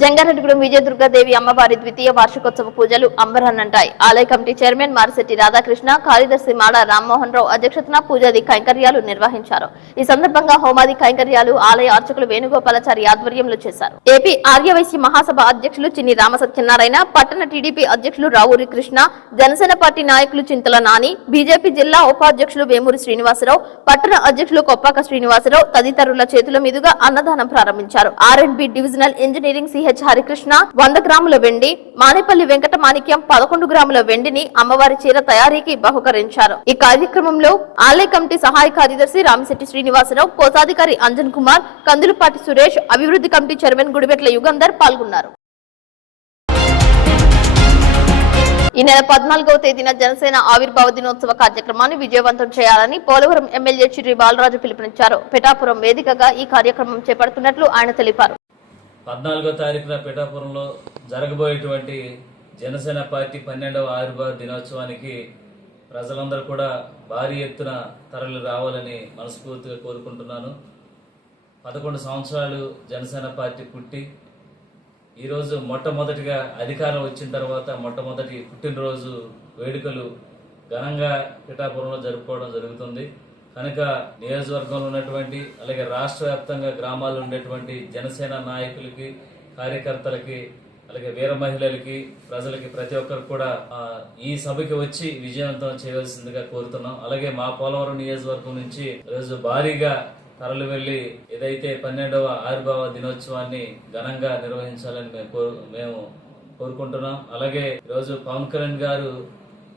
జంగారెడ్డిగూడెం విజయదుర్గాదేవి అమ్మవారి ద్వితీయ వార్షికోత్సవ పూజలు అంబరాన్నంటాయి. ఆలయ కమిటీ చైర్మన్ మారిశెట్టి రాధాకృష్ణ, కార్యదర్శి మాడ రామ్మోహన్ రావు అధ్యక్షతన పూజాది కైంకర్యాలు నిర్వహించారు. ఈ సందర్భంగా హోమాది కైంకర్యాలు ఆలయ అర్చకులు వేణుగోపాలాచారి ఆధ్వర్యంలో చేశారు. ఏపీ ఆర్యవైశ్య మహాసభ అధ్యక్షులు చిన్ని రామసత్యనారాయణ, పట్టణ టీడీపీ అధ్యక్షులు రావూరి కృష్ణ, జనసేన పార్టీ నాయకులు చింతల నాని, బీజేపీ జిల్లా ఉపాధ్యక్షులు వేమూరి శ్రీనివాసరావు, పట్టణ అధ్యక్షులు కొప్పాక శ్రీనివాసరావు తదితరుల చేతుల మీదుగా అన్నదానం ప్రారంభించారు. ఆర్ఎండ్బి డివిజనల్ ఇంజనీరింగ్ సిహెచ్ హరికృష్ణ 100 గ్రాముల వెండి, మానేపల్లి వెంకట మాణిక్యం 11 గ్రాముల వెండిని అమ్మవారి చీర తయారీకి బహుకరించారు. ఈ కార్యక్రమంలో ఆలయ కమిటీ సహాయ కార్యదర్శి రామిశెట్టి శ్రీనివాసరావు, కోశాధికారి అంజన్ కుమార్, కందులపాటి సురేష్, అభివృద్ధి కమిటీ చైర్మన్ గుడిబెట్ల యుగంధర్ పాల్గొన్నారు. ఈ నెల 14వ తేదీన జనసేన ఆవిర్భావ దినోత్సవ కార్యక్రమాన్ని విజయవంతం చేయాలని పోలవరం ఎమ్మెల్యే చిర్రి బాలరాజు పిలుపునిచ్చారు. పిఠాపురం వేదికగా ఈ కార్యక్రమం చేపడుతున్నట్లు ఆయన తెలిపారు. 14వ తారీఖున పిఠాపురంలో జరగబోయేటువంటి జనసేన పార్టీ 12వ ఆవిర్భావ దినోత్సవానికి ప్రజలందరూ కూడా భారీ ఎత్తున తరలి రావాలని మనస్ఫూర్తిగా కోరుకుంటున్నాను. 11 సంవత్సరాలు జనసేన పార్టీ పుట్టి ఈరోజు మొట్టమొదటిగా అధికారం వచ్చిన తర్వాత మొట్టమొదటి పుట్టినరోజు వేడుకలు ఘనంగా పిఠాపురంలో జరుపుకోవడం జరుగుతుంది. కనుక నియోజకవర్గంలో ఉన్నటువంటి అలాగే రాష్ట్ర వ్యాప్తంగా గ్రామాల్లో ఉండేటువంటి జనసేన నాయకులకి, కార్యకర్తలకి, అలాగే వీర మహిళలకి, ప్రజలకి ప్రతి ఒక్కరికి కూడా ఈ సభకి వచ్చి విజయవంతం చేయవలసిందిగా కోరుతున్నాం. అలాగే మా పోలవరం నియోజకవర్గం నుంచి ఈరోజు భారీగా తరలి వెళ్లి ఏదైతే 12వ ఆవిర్భావ దినోత్సవాన్ని ఘనంగా నిర్వహించాలని మేము కోరుకుంటున్నాం. అలాగే ఈరోజు పవన్ కళ్యాణ్ గారు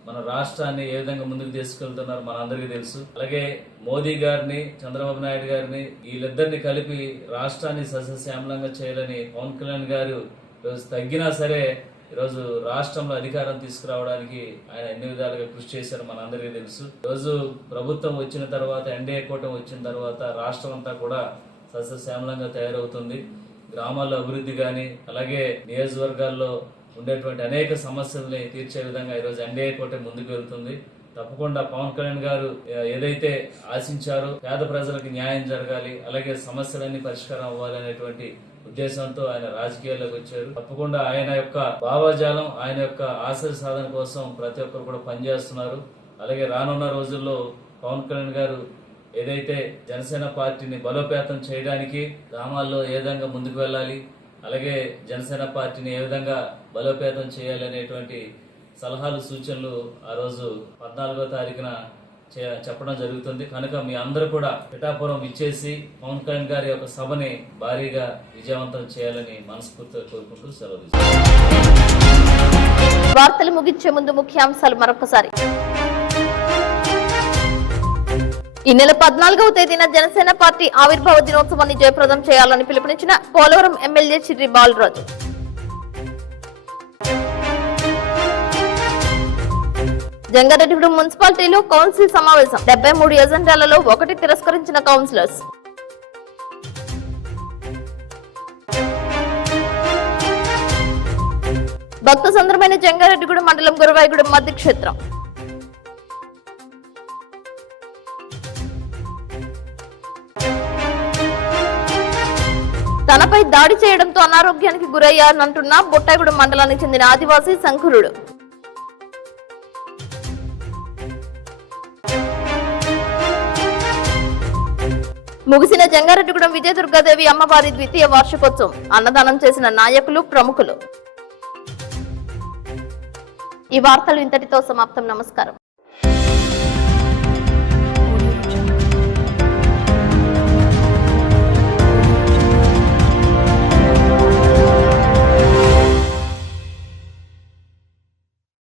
మన రాష్ట్రాన్ని ఏ విధంగా ముందుకు తీసుకెళ్తున్నారు మనందరికీ తెలుసు. అలాగే మోదీ గారిని, చంద్రబాబు నాయుడు గారిని, వీళ్ళిద్దరిని కలిపి రాష్ట్రాన్ని సస్యశ్యామలంగా చేయాలని పవన్ కళ్యాణ్ గారు ఈరోజు తగ్గినా సరే ఈరోజు రాష్ట్రంలో అధికారం తీసుకురావడానికి ఆయన ఎన్ని విధాలుగా కృషి చేశారు మనందరికీ తెలుసు. ఈరోజు ప్రభుత్వం వచ్చిన తర్వాత, ఎన్డీఏ కూటమి వచ్చిన తర్వాత రాష్ట్రం అంతా కూడా సస్యశ్యామలంగా తయారవుతుంది. గ్రామాల్లో అభివృద్ధి కానీ, అలాగే నియోజకవర్గాల్లో ఉండేటువంటి అనేక సమస్యల్ని తీర్చే విధంగా ఈరోజు ఎన్డీఏ కూటమి ముందుకు వెళ్తుంది. తప్పకుండా పవన్ కళ్యాణ్ గారు ఏదైతే ఆశించారో పేద ప్రజలకు న్యాయం జరగాలి, అలాగే సమస్యలన్నీ పరిష్కారం అవ్వాలి అనేటువంటి ఉద్దేశంతో ఆయన రాజకీయాల్లోకి వచ్చారు. తప్పకుండా ఆయన యొక్క భావజాలం, ఆయన యొక్క ఆశయ సాధన కోసం ప్రతి ఒక్కరు కూడా పనిచేస్తున్నారు. అలాగే రానున్న రోజుల్లో పవన్ కళ్యాణ్ గారు ఏదైతే జనసేన పార్టీని బలోపేతం చేయడానికి గ్రామాల్లో ఏ విధంగా ముందుకు వెళ్ళాలి, అలాగే జనసేన పార్టీని ఏ విధంగా బలోపేతం చేయాలి అనేటువంటి సలహాలు, సూచనలు ఆ రోజు 14వ తారీఖున చెప్పడం జరుగుతుంది. కనుక మీ అందరూ కూడా పిఠాపురం ఇచ్చేసి పవన్ కళ్యాణ్ గారి యొక్క సభని భారీగా విజయవంతం చేయాలని మనస్ఫూర్తిగా కోరుకుంటూ సెలవు తీసుకుంటాం. వార్తలు ముగించే ముందు ముఖ్యాంశాలు మరొకసారి. ఈ నెల 14వ తేదీన జనసేన పార్టీ ఆవిర్భావ దినోత్సవాన్ని జయప్రదం చేయాలని పిలుపునిచ్చిన పోలవరం ఎమ్మెల్యే చిర్రి బాలరాజు. జంగారెడ్డిగూడెం మున్సిపాలిటీలో కౌన్సిల్ సమావేశం. 73 ఎజెండాలలో 1 తిరస్కరించిన కౌన్సిలర్స్. భక్త సంద్రమైన జంగారెడ్డిగూడెం మండలం గురవాయిగూడెం మధ్య క్షేత్రం. తనపై దాడి చేయడంతో అనారోగ్యానికి గురయ్యారంటున్న బొట్టాయిగూడెం మండలానికి చెందిన ఆదివాసీ శంకరుడు. ముగిసిన జంగారెడ్డిగూడెం విజయదుర్గాదేవి అమ్మవారి ద్వితీయ వార్షికోత్సవం. అన్నదానం చేసిన నాయకులు, ప్రముఖులు. ఈ వార్తలు ఇంతటితో సమాప్తం. నమస్కారం.